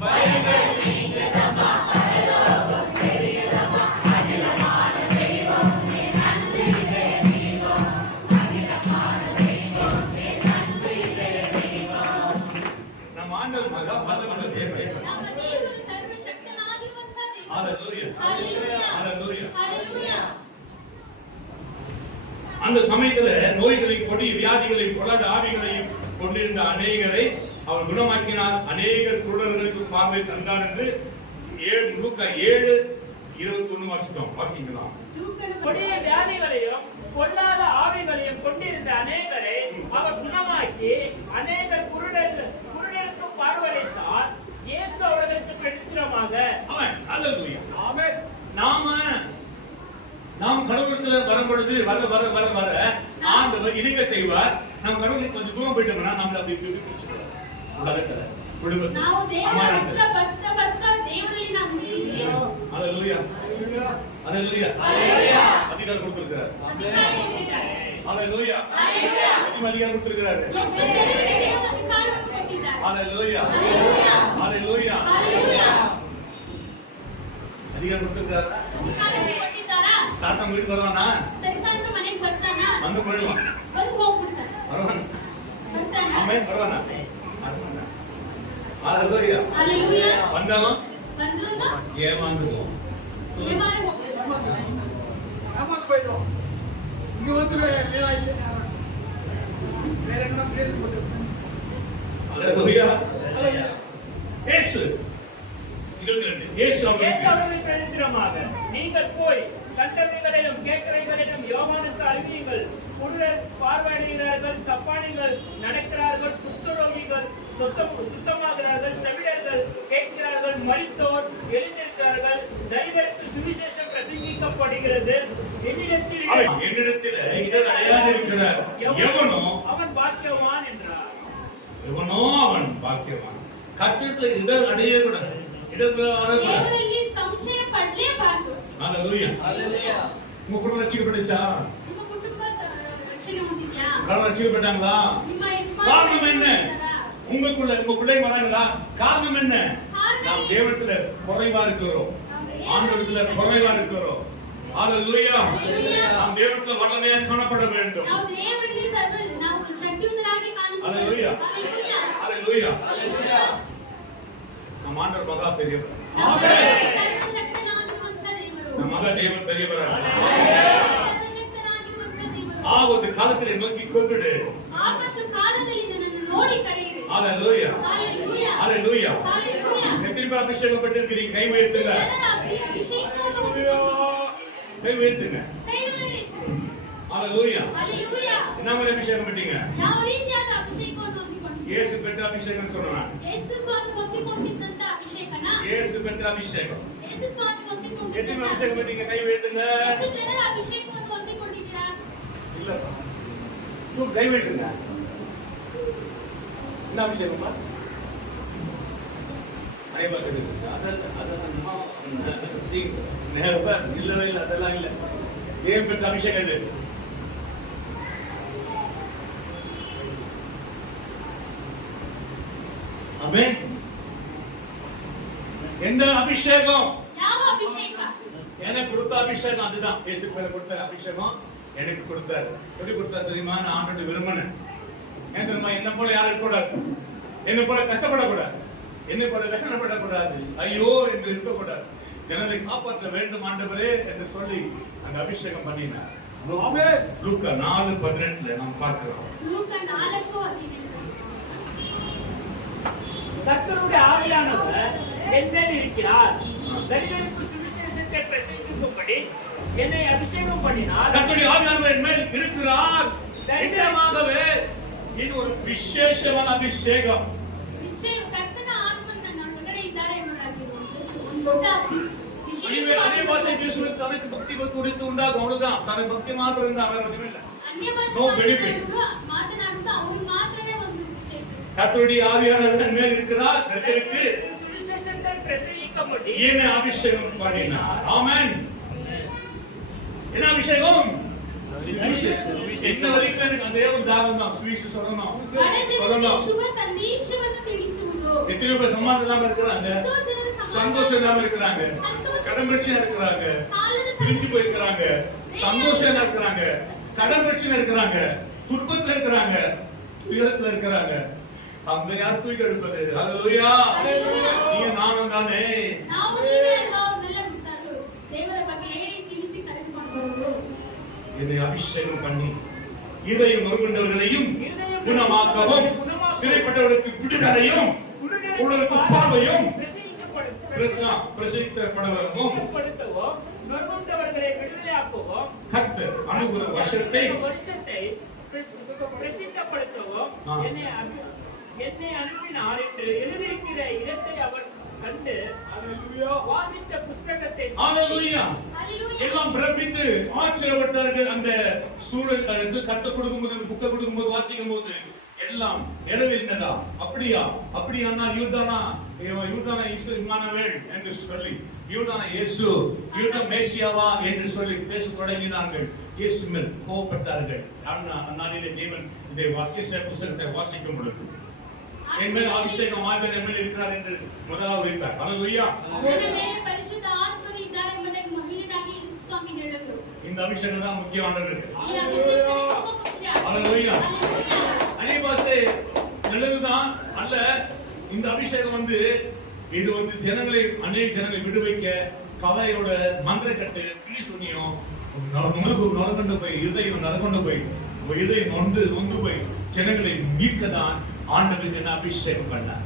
பயங்கள் நீங்குதம்மா பரலோகம் தெரியுதம்மா அகிலமான தெய்வம் என் அன்பிலே தெய்வம் அகிலமான தெய்வம் என் அன்பிலே தெய்வம் நம்ம ஆண்டவர் மகா வல்லமையுள்ள தேவன். ನಮ್ಮ ದೇವರು ಸರ್ವಶಕ್ತನಾಗಿರುವಂತ ದೇವರು. ஹalleluya. Hallelujah. ஹalleluya. Hallelujah. அந்த சமயத்துல நோய்களையும் கொடிய வியாதிகளையும் கொடாத ஆவிகளையும் கொண்டிருந்த அநேகரை அவர் குணமாக்கினார். அநேகர் குருடர்களுக்கு பார்வை தந்தார் என்று லூக்கா 7:21 வாசிக்கலாம். கொடிய வியாதிகளையும் பொல்லாத ஆவிகளையும் கொண்டிருந்த அநேகரை அவர் குணமாக்கி அநேகர் குருடருக்கு பார்வையளித்தார். இயேசு அவர்களுக்கு பிரதித்திரமாக ஆமென். ஹalleluya. ஆமென். நாம் கடவுளத்துல வரும் பொழுது வர ஆண்டவர் இணைக்க செய்வார். நாம் கடவுளுக்கு கொஞ்சம் தூரம் போயிட்டோம்னா நம்மள அப்படி பிடிச்சிடுவார். உலகத்துல குடும்பத்துல ನಾವು ದೇವರ அமானத்துல. ಹತ್ರ ಬರ್ತಾ ದೇವರಲ್ಲಿ ನಾವು ನಿಂತಿದ್ದೀವಿ. ஹalleluya. ஹalleluya. ஹalleluya. அதிகாரம் கொடுத்திருக்கிறார். ಅಧಿಕಾರ ನೀಡಿದ್ದಾರೆ. ஹalleluya. அதிகாரம் கொடுத்திருக்கிறார். ಎಷ್ಟು ಜನರಿಗೆ ದೇವರು ಅಧಿಕಾರವನ್ನು ಕೊಟ್ಟಿದ್ದಾರೆ. ஹalleluya. Hallelujah. ஹalleluya. Hallelujah. அதிகாரம் கொடுத்திருக்கிறார். ಅಧಿಕಾರವನ್ನು ಕೊಟ್ಟಿದ್ದಾರಾ? சாத்தான் வீட்டுக்கு வருவானா? ಸೈತಾನನ ಮನೆಗೆ ಬರ್ತಾನಾ? வந்து போயிடுவான். ಬಂದು ಹೋಗ್ಬಿಡ್ತಾನೆ. வருவான். ಬರ್ತಾನಾ? ஆமென். வருவானா? ஹalleluya. Hallelujah. வந்தாலும் ಬಂದ್ರೂನು ஏமாந்துடுவோம். ಏಮಾರಿ ಹೋಗ್ಬಿಡ್ತಾನೆ. ஏமாந்து போயிடும். இங்க வந்து வீணாயிடுச்சு. வேற என்ன பேர் போட்டு ஹalleluya. இயேசு 22 இயேசு அவர்களுக்கு அவர்களுக்கு பிரதித்திரமாக நீங்கள் போய் கண்டவைகளையும் கேட்கிறவைகளையும் யோவானுக்கு அறிவியுங்கள். குருடர் பார்வையிடுகிறார்கள், சப்பானிகள் நடக்கிறார்கள், குஷ்டரோகிகள் சுத்தமாகிறார்கள், செவிடர்கள் கேட்கிறார்கள், மரித்தோர் எழுந்திருக்கிறார்கள், பாக்கியவான் என்றார். எவனோ அவன் பாக்கியவான். கத்திரத்துல இடர் அடையே கூடாது. இடத்துல வரக்கூடாது. ದೇವರಲ್ಲಿ ಸಂಶಯ ಪಡಲೇಬಾರದು. ஹalleluya. ஹalleluya. உங்க குடும்பம் ரட்சிக்கப்பட்டுச்சா? ನಿಮ್ಮ ಕುಟುಂಬ ರಕ್ಷಣೆ ಹೊಂದಿದ್ಯಾ? கடவுள் ரட்சிக்கப்பட்டாங்களா? ನಿಮ್ಮ காரணம் என்ன? உங்களுக்குள்ள உங்க பிள்ளை வராங்களா? காரணம் என்ன? காரணம் நாம் தேவத்துல குறைவா இருக்கிறோம். ஆண்டவரத்துல குறைவா இருக்கிறோம். ஹalleluya. நாம் தேவத்துல வல்லமையா காணப்பட வேண்டும். ನಾವು ದೇವರಲ್ಲಿ ನಾವು ಶಕ್ತಿವಂತರಾಗಿ ಕಾಣಿಸಬೇಕು. ஹalleluya. ஹalleluya. ஹalleluya. நம் ஆண்டவர் மகா பெரியவர். ಆಮೆನ್. ಸರ್ವಶಕ್ತನಾಗಿರುವಂತ ದೇವರು. நம் மகா தேவன் பெரியவர். ಸರ್ವಶಕ್ತನಾಗಿರುವಂತ ದೇವರು. ஆபத்து காலத்திலே நோக்கி கொள்ளுடு. ಆಪತ್ತು ಕಾಲದಲ್ಲಿ ನನ್ನನ್ನು ನೋಡಿ ಕರೆಯಿರಿ. ஹalleluya. ஹalleluya. ஹalleluya. ஹalleluya. எத்தனை பேர் அபிஷேகப்பட்டிருக்கிறீங்க? கை உயர்த்துங்க. ಅಭಿಷೇಕವನ್ನು ಹೊಂದಿರುವ கை உயர்த்துங்க. ಕೈಗಳಲ್ಲಿ ஹalleluya. ஹalleluya. என்ன மாதிரி அபிஷேகம் பண்ணீங்க? ಯಾವ ರೀತಿಯಾದ ಅಭಿಷೇಕವನ್ನು ಹೊಂದಿಕೊಂಡಿದ್ದೀರಿ? இயேசு பெற்ற அபிஷேகம் சொல்றேன். ಯೇಸು ಸ್ವಾಮಿ ಹೊಂದಿಕೊಂಡಿದ್ದಂತ ಅಭಿಷೇಕನ இயேசு பெற்ற அபிஷேகம். ಯೇಸು ಸ್ವಾಮಿ எத்தனை ಹೊಂದಿಕೊಂಡಿದ್ದಂತ அபிஷேகம் பண்ணீங்க? கை உயர்த்துங்க. ಎಷ್ಟು ಜನರ ಅಭಿಷೇಕವನ್ನು ಹೊಂದಿಕೊಂಡಿದ್ದೀರಾ? இல்லப்பா. நீ கை உயர்த்துங்க. என்ன அபிஷேகமா? அனைவரும் அதெல்லாம் நேரம் இல்லவே இல்லை, அதெல்லாம் இல்லை. தேவன் பெற்ற அபிஷேகம் இது. ஆமென். எந்த அபிஷேகம்? ಯಾವ ಅಭಿಷೇಕ? எனக்கு கொடுத்த அபிஷேகம் அதுதான். இயேசு பேர கொடுத்த அபிஷேகம் எனக்கு கொடுத்தாரு. எப்படி கொடுத்தாரு தெரியுமா? நான் ஆண்டவரை விரும்பினேன். ஏன் தெரியுமா? என்ன போல யாரும் இருக்கக்கூடாது, என்ன போல கஷ்டப்படக்கூடாது, என்னை போல வேதனைப்படக்கூடாது, ஐயோ என்று இருக்கக்கூடாது, ஜனங்களை காப்பாற்ற வேண்டும் ஆண்டவரே என்று சொல்லி அந்த அபிஷேகம் பண்ணினார். ஆமென். லூக்கா 4:18 நாம் பார்க்கிறோம். ಲೂಕ 4:18. கர்த்தருடைய ஆவியானவர் என் மேல் இருக்கிறார். தரித்திரருக்கு சுவிசேஷத்தை பிரசங்கிக்கும்படி என்னை அபிஷேகம் பண்ணினார். கர்த்தருடைய ஆவியானவர் என் மேல் இருக்கிறார். நிச்சயமாகவே இது ஒரு விசேஷமான அபிஷேகம். ವಿಷಯ ಕರ್ತನ ಆತ್ಮನ ನನ್ನ ಒಳಗಡೆ ಇದ್ದಾರೆ ಎಂಬುದಾಗಿರುವುದು ಒಂದು ದೊಡ್ಡ அந்நிய பாஷை ವಿಶೇಷವಾದ பேசுவது தனக்கு பக்தி குறித்து உண்டாகும், அவ்வளவுதான். தனக்கு பக்தி மாத்திரம் இருந்தா அவருக்கு இல்லை. ಅನ್ಯ ಭಾಷೆ No benefit. ಮಾತನಾಡುತ್ತಾ ಅವರು ಮಾತ್ರವೇ ಒಂದು ವಿಶೇಷ. கர்த்தருடைய ஆவியானவர் என் மேல் இருக்கிறார். கர்த்தருக்கு சுவிசேஷத்தை பிரசங்கிக்கும்படி என்னை அபிஷேகம் பண்ணினார். ஆமென். என்ன அபிஷேகம்? இன்ன வரைக்கும் எனக்கு அதே ஒரு தாகம் தான். சுவிசேஷம் சொல்லணும். ಬಡವರಿಗೆ ಶುಭ ಸಂದೇಶವನ್ನು ತಿಳಿಸುವುದು. எத்தனையோ பேர் சமாதானம் இல்லாம இருக்கிறாங்க, சந்தோஷம் இல்லாம இருக்கிறாங்க, கடன் பிரச்சனை இருக்கிறாங்க, பிரிஞ்சு போயிருக்கிறாங்க, சந்தோஷம் இருக்கிறாங்க, கடன் பிரச்சனை இருக்கிறாங்க, துன்பத்துல இருக்கிறாங்க, துயரத்துல இருக்கிறாங்க. அவங்க யார் தூக்கி எடுப்பது? ஹalleluya. நீங்க நானும் தானே. ನಾವು ನೀವೇ ನಾವೆಲ್ಲ ಬಿಟ್ಟರು ದೇವರ ಬಗ್ಗೆ ಹೇಳಿ ತಿಳಿಸಿ ಕರೆದುಕೊಂಡು ಬರುವುದು. என்னை அபிஷேகம் பண்ணி இதயம் நொறுங்குண்டவர்களையும் குணமாக்கவும், சிறைப்பட்டவர்களுக்கு விடுதலையும், குருடருக்கு பார்வையும், பிரசித்தப்படவும், நொறுங்குண்டவர்களை விடுதலையாக்கவும், கர்த்தர் அனுகிற வருஷத்தை பிரசித்தப்படுத்தவும் என்னை அனுப்பினார் என்று எழுதியிருக்கிற இடத்தை அவர் கண்டு வாசித்த புஸ்தகத்தை ஹalleluya. ஹalleluya. எல்லாம் பிரமித்து ஆச்சரியப்பட்டார்கள். அந்த சூழல் கர்த்தர் கொடுக்கும்போது, புக்கை கொடுக்கும்போது, வாசிக்கும் போது எல்லாம் நிறைவேறினதா? அப்படியா? அப்படியானால் இவர்தானா இம்மானுவேல் என்று சொல்லி, இவர்தானா இயேசு, இவர்தான் மேசியாவா என்று சொல்லி பேச தொடங்கினார்கள். இயேசு மேல் கோபப்பட்டார்கள். அந்நாளிலே தேவன் இதை புஸ்தகத்தை வாசிக்கும் பொழுது என் மேல் அபிஷேகம் ஆவியானவர் என் மேல் இருக்கிறார் என்று முதலாவது வைத்தார். ஹalleluya. ನನ್ನ ಮೇಲೆ ಪರಿಶುದ್ಧ ಆತ್ಮನು ಇದ್ದಾರೆ ಎಂಬುದನ್ನು ಮೊದಲನೇದಾಗಿ ಯೇಸು ಸ್ವಾಮಿ ಹೇಳಿದರು. இந்த அபிஷேகம் தான் முக்கியமானது. ಈ ಅಭಿಷೇಕ ತುಂಬಾ ಮುಖ್ಯ. ஹalleluya. ಹalleluya. அநேக பாஷை நல்லதுதான் அல்ல. இந்த அபிஷேகம் இது ஜனங்களை, அநேக ஜனங்களை விடுவிக்க, கவலையோட மந்திரக்கட்டு, கிளி சுனியம் நொறுகொண்டு போய், இதயம் நறுகொண்டு போய், இதயம் நொந்து போய் ஜனங்களை மீட்கதான் ஆண்டவர் என்ன அபிஷேகம் பண்ணார்.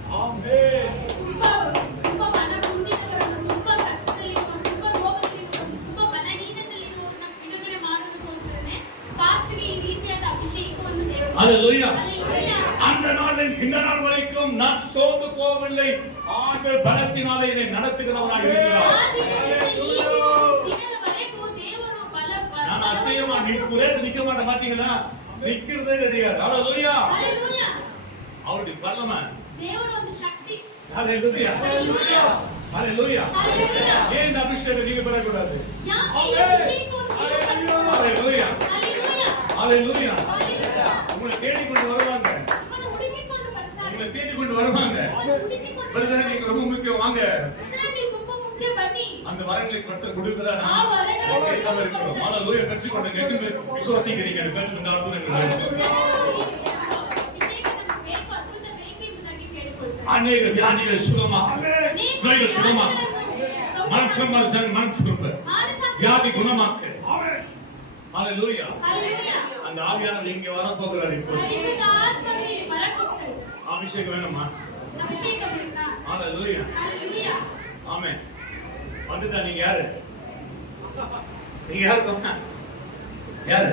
ತುಂಬಾ ಮನ ಕುಂದಿದವರನ್ನು, ತುಂಬಾ ಕಷ್ಟದಲ್ಲಿರುವವರು, ತುಂಬಾ ರೋಗದಲ್ಲಿರುವವರು, ತುಂಬಾ ಬಲಹೀನತೆಯಲ್ಲಿರುವವರನ್ನ ಬಿಡುಗಡೆ ಮಾಡೋದಕ್ಕೋಸ್ಕರನೇ ಪಾಸ್ಟ್ಗೆ ಈ ರೀತಿಯಾದ ಅಭಿಷೇಕವನ್ನು ದೇವರು. ஹalleluya. ಹalleluya. அந்த நாளில் இந்த நாள் வரைக்கும் நான் சோர்ந்து போகவில்லை. ஆண்டவர் பலத்தினாலே என்னை நடத்துகிறவராக இருக்கிறார். ದಿನದವರೆಗೂ ದೇವರು நான் அசையமா நிற்க மாட்டேன். பாத்தீங்களா? நிக்கிறதே கிடையாது. ஹalleluya. ஹalleluya. அவருடைய வல்லமை. தேவனோட ಶಕ್ತಿ. ஹalleluya. ஹalleluya. ஹalleluya. ஹalleluya. ஏன் இந்த அபிஷேகம் நீங்க பெறக்கூடாது? யாಕೆ ಈ ಅಭಿಷೇಕವನ್ನು ஹalleluya. ஹalleluya. ஹalleluya. ஹalleluya. உங்களை தேடிக்கொண்டு வருவாங்க. ನಿಮ್ಮನ್ನು ಹುಡುಕಿಕೊಂಡು ಬರ್ತಾರೆ. உங்களை தேடிக்கொண்டு வருவாங்க. ನಿಮ್ಮನ್ನು ಹುಡುಕಿಕೊಂಡು பிரதர் நீங்க ரொம்ப முக்கியம் வாங்க. ಬರ್ತಾರೆ. ನೀವು ತುಂಬ ಮುಖ್ಯ ಬನ್ನಿ. அந்த வரங்களை கர்த்தர் கொடுக்கிறார். ಆ ವರಗಳನ್ನು கேட்காம இருக்கிறோம். ஹalleluya. பெற்றுக்கொண்டு எங்க விசுவாசிக்கிறீங்க பெற்றுக்கொண்டு அநேக வியாதிகள் சுகமாக நோய்கள் சுகமாக மனம் திரும்ப வியாதி குணமாக்க ஹalleluya. அந்த ஆவியானவர் இங்க வர போகிறார். இப்போ அபிஷேகம் வேணுமா? ஹalleluya. ஆமென். வந்துட்டா நீங்க யாரு? நீங்க யாரு? யாரு?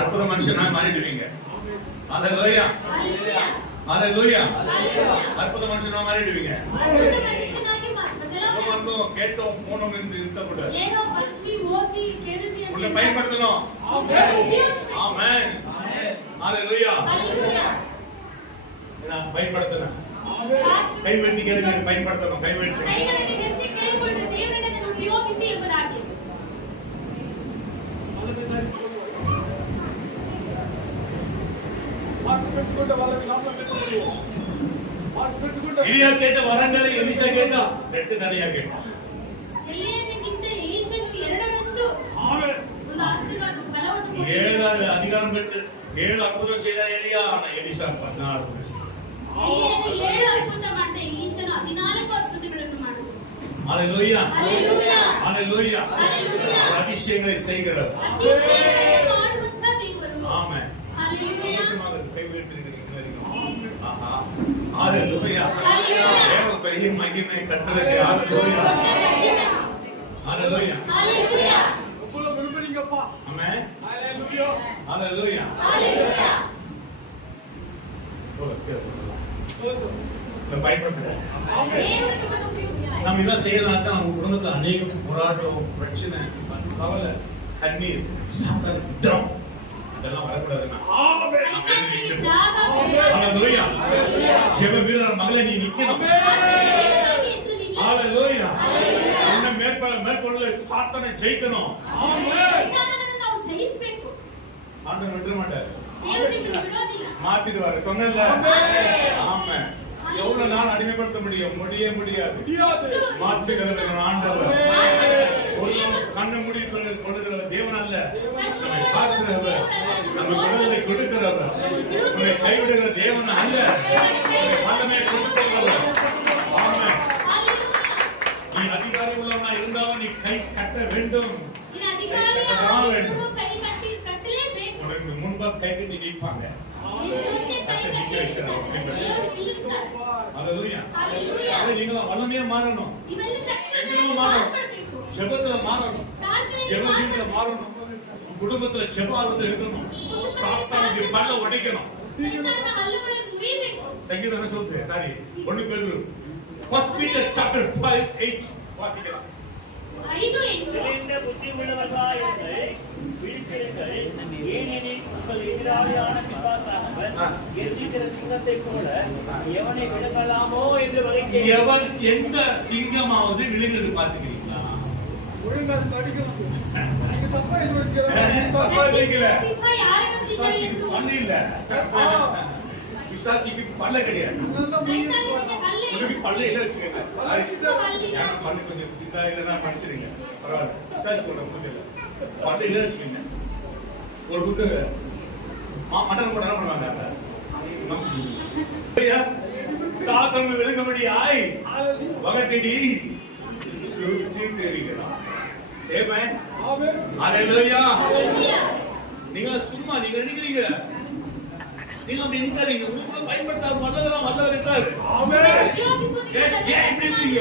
அற்புத மனுஷனா மாறிடுவீங்க. ஹalleluya. ஹalleluya. அற்புத மனுஷனா மாறிடுவீங்க. வந்தோம் கேட்டோம் போனோம் என்று இருக்கக்கூடாது. உன்னை பயன்படுத்தணும். ஆமென். ஹalleluya. நான் பயன்படுத்தணும். கைவெட்டி கேளுங்க பயன்படுத்தணும். கைவெட்டி இலியா கேட்ட வரங்களை எலிசா கேட்டா 2 தடையா கேட்டா. ஏழு அதிகாரம் பெற்று 7 அற்புதம் செய்த எலியா ஆனா எலிசா 16 ஹalleluya. ஹalleluya. அதிசயங்களை செய்கிறார். ஆமென். ஹalleluya. தேவ பெரிய மகிமை கர்த்தருக்கு. ஹalleluya. ஹalleluya. உங்களை விரும்புறீங்கப்பா. ஆமென். ஹalleluya. ஹalleluya. பயன்படுத்த நம்ம என்ன செய்யலாம்? நம்ம குடும்பத்துல அநேக போராட்டம் பிரச்சனை கவலை கண்ணீர் சாத்தம் அதெல்லாம் வரக்கூடாதுன்னா ஜெப வீரர் மகளே நீ நிக்கணும். ஹalleluya. இந்த மேற்கொள்ள சாத்தானை ஜெயிக்கணும். ஆண்டவர் விட மாட்டார். மாத்திடுவாரு. சொன்னல. ஆமென். எவ்வளவு நாள் அடிமைப்படுத்த முடியாது. மாற்றுகிறவர் ஆண்டவர். ஒரு கண்ணை மூடி கொடுக்கிறவர் தேவன் அல்ல. நம்மை காக்கிறவர், நம்ம விடுதலை கொடுக்கிறவர், நம்மை கைவிடுகிற தேவன் அல்ல. வல்லமை கொடுக்கிறவர். ஆமென். நீ அதிகாரம் உள்ளவனா இருந்தாலும் நீ கை கட்ட வேண்டும். உனக்கு முன்பா கை கட்டி நிற்பாங்க. நீங்க வல்லமையா மாறணும். ஜெபத்துல மாறணும். ஜெபத்துல மாறணும். குடும்பத்துல ஜெபாலத்துல இருக்கணும். சாத்தானுடைய பல்ல உடைக்கணும். சங்கீதம் என்ன சொல்லுது? சாரி 1 பேதுரு 1 பீட்டர் chapter 5:8 வாசிக்கலாம். தெளிந்த புத்தி உள்ளவர்களாயிருங்கள், விழித்திருங்கள். ஏனெனில் உங்கள் எதிராளியான பிசாசானவன் எரிகிற சிங்கத்தைப் போல எவனை விழுங்கலாமோ என்று வகைக்கிறேன். எவன் எந்த சிங்கமாவது விழுகிறது பார்த்துக்கிறீங்களா? ஒழுங்கா தடிக்கணும். நீங்க தப்பா யோசிக்கிறீங்க. விசாசிக்கு பல்ல கிடையாது. உனக்கு பல்ல இல்ல வச்சுக்கோங்க. பல்லு கொஞ்சம் இதா இல்லைன்னா படிச்சிருங்க. பரவாயில்ல. விசாசி கொண்ட முடியல. பல்ல இல்ல வச்சுக்கோங்க. ஒரு குட்டு மட்டன் போட்டு என்ன பண்ணுவாங்க? சாத்தம் விளங்கும்படியாய் வகக்கடி சுற்றி தெரிகிறார். ஆமென். ஹalleluya. நீங்க சும்மா நீங்க நினைக்கிறீங்க. நீங்க அப்படி நினைக்காதீங்க. உங்களை பயன்படுத்தாம வல்லவர் என்றார். ஆமென். எஸ் ஏன் இப்படி இருக்கீங்க?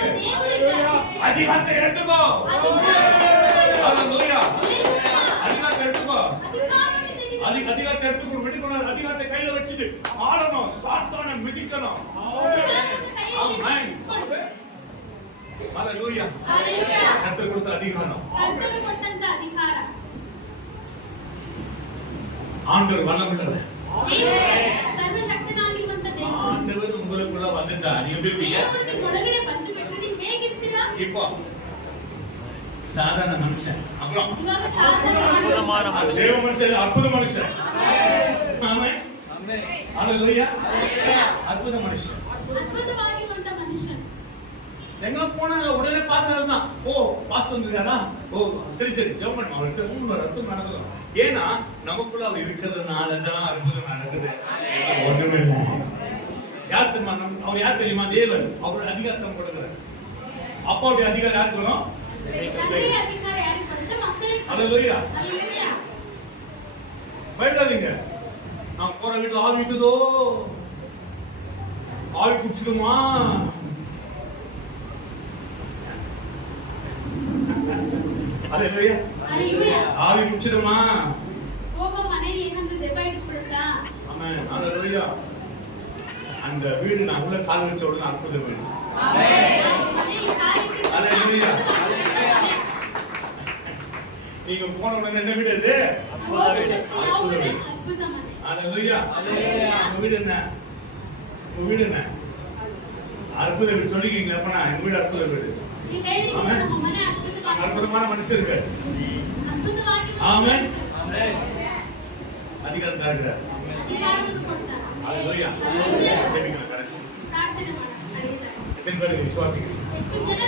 அதிகாரத்தை எடுத்துக்கோ. ஹalleluya. அதிகாரத்தை எடுத்துக்கோ. அதிகாரத்தை எடுத்துக்கோ. மிதிக்கணும். அதிகாரத்தை கையில வச்சிட்டு ஆளணும். சாத்தானை மிதிக்கணும். ஆமென். ஹalleluya. கர்த்தர் கொடுத்த அதிகாரம். ஆண்டவர் வல்லமுள்ளவர். ಸರ್ವಶಕ್ತನಾಗಿರುವಂತ ದೇವರು ஆண்டவர் உங்களுக்குள்ள வந்துட்டார். நீங்க எப்படி இருப்பீங்க? ದೇವರು ಒಳಗಡೆ ಬಂದು ಬಿಟ್ಟು ನೀವು ಹೇಗಿರ್ತೀರಾ? இப்போ சாதாரண மனுஷன், அப்புறம் ಇವಾಗ ಸಾಧಾರಣ தேவ மனுஷன், அற்புத மனுஷன். ஆமென். ஹalleluya. அற்புத மனுஷன். ಅದ್ಭುತವಾಗಿರುವಂತ ಮನುಷ್ಯನು. எங்க போனாங்க உடனே பார்த்ததுதான். ஓ பாஸ்டர் வந்திருக்காரா? ஓ சரி சரி ஜெபம் பண்ணு. அவருக்கு அற்புதம் நடக்கும். ஏன்னா நமக்குள்ள அவர் இருக்கிறதுனால தான் அற்புதம் நடக்குது. ஒண்ணுமே இல்லை. யார் தெரியுமா? அவர் யார் தெரியுமா? தேவன். அவருடைய அதிகாரத்தை கொடுக்கிறார். அப்பாவுடைய அதிகாரம் யாருக்கு வரும்? ತಂದೆಯ ಅಧಿಕಾರ ಯಾರಿಗೆ ಬರುತ್ತೆ? ಮಕ್ಕಳಿಗೆ ಬರುತ್ತೆ. ஹalleluya. ಹಲ್ಲೆಲೂಯಾ. பயப்படாதீங்க. நான் போற வீட்டுல ஆவி இருக்குதோ, ஆவி குடிச்சிடுமா? ஹalleluya. ಹಲ್ಲೆಲೂಯಾ. ஆவி குடிச்சிடுமா? ಹೋಗೋ ಮನೆಯಲ್ಲಿ ಏನಾದ್ರೂ ದೆವ್ವ ಇಟ್ಬಿಡುತ್ತಾ? ஆமென். ஹalleluya. அந்த வீடு நான் உள்ள கால் வச்ச உடனே அற்புதம் வீடு. ಮನೆಯಲ್ಲಿ ಕಾಲಿಟ್ಟು ஹalleluya. நீங்க போன உடனே என்ன வீடு இது? ಹೋದ ತಕ್ಷಣ ಯಾವ ಮನೆ? ಅದ್ಭುತ ಮನೆ. ஹalleluya. உங்க வீடு என்ன? உங்க வீடு என்ன? அற்புத வீடு சொல்லிக்கீங்களா? அப்ப நான் எங்க வீடு அற்புத வீடு. ನೀವು ಹೇಳಿದ್ದೀರಾ ನಮ್ಮ ಮನೆ ಅದ್ಭುತವಾಗಿದೆ. அற்புதமான மனுஷருக்கு. ಅದ್ಭುತವಾಗಿ ஆமென். அதிகாரம் தருகிறார். ಅಧಿಕಾರವನ್ನು ಕೊಡ್ತಾರೆ. ஹalleluya. ಹಲ್ಲೆಲೂಯಾ. ஜெபிக்கலாம் கடைசி. ಪ್ರಾರ್ಥನೆ ಮಾಡೋಣ. ನಡೆಯುತ್ತಾರೆ. எத்தனை பேர் விசுவாசிக்கிறீங்க? ಎಷ್ಟು ಜನ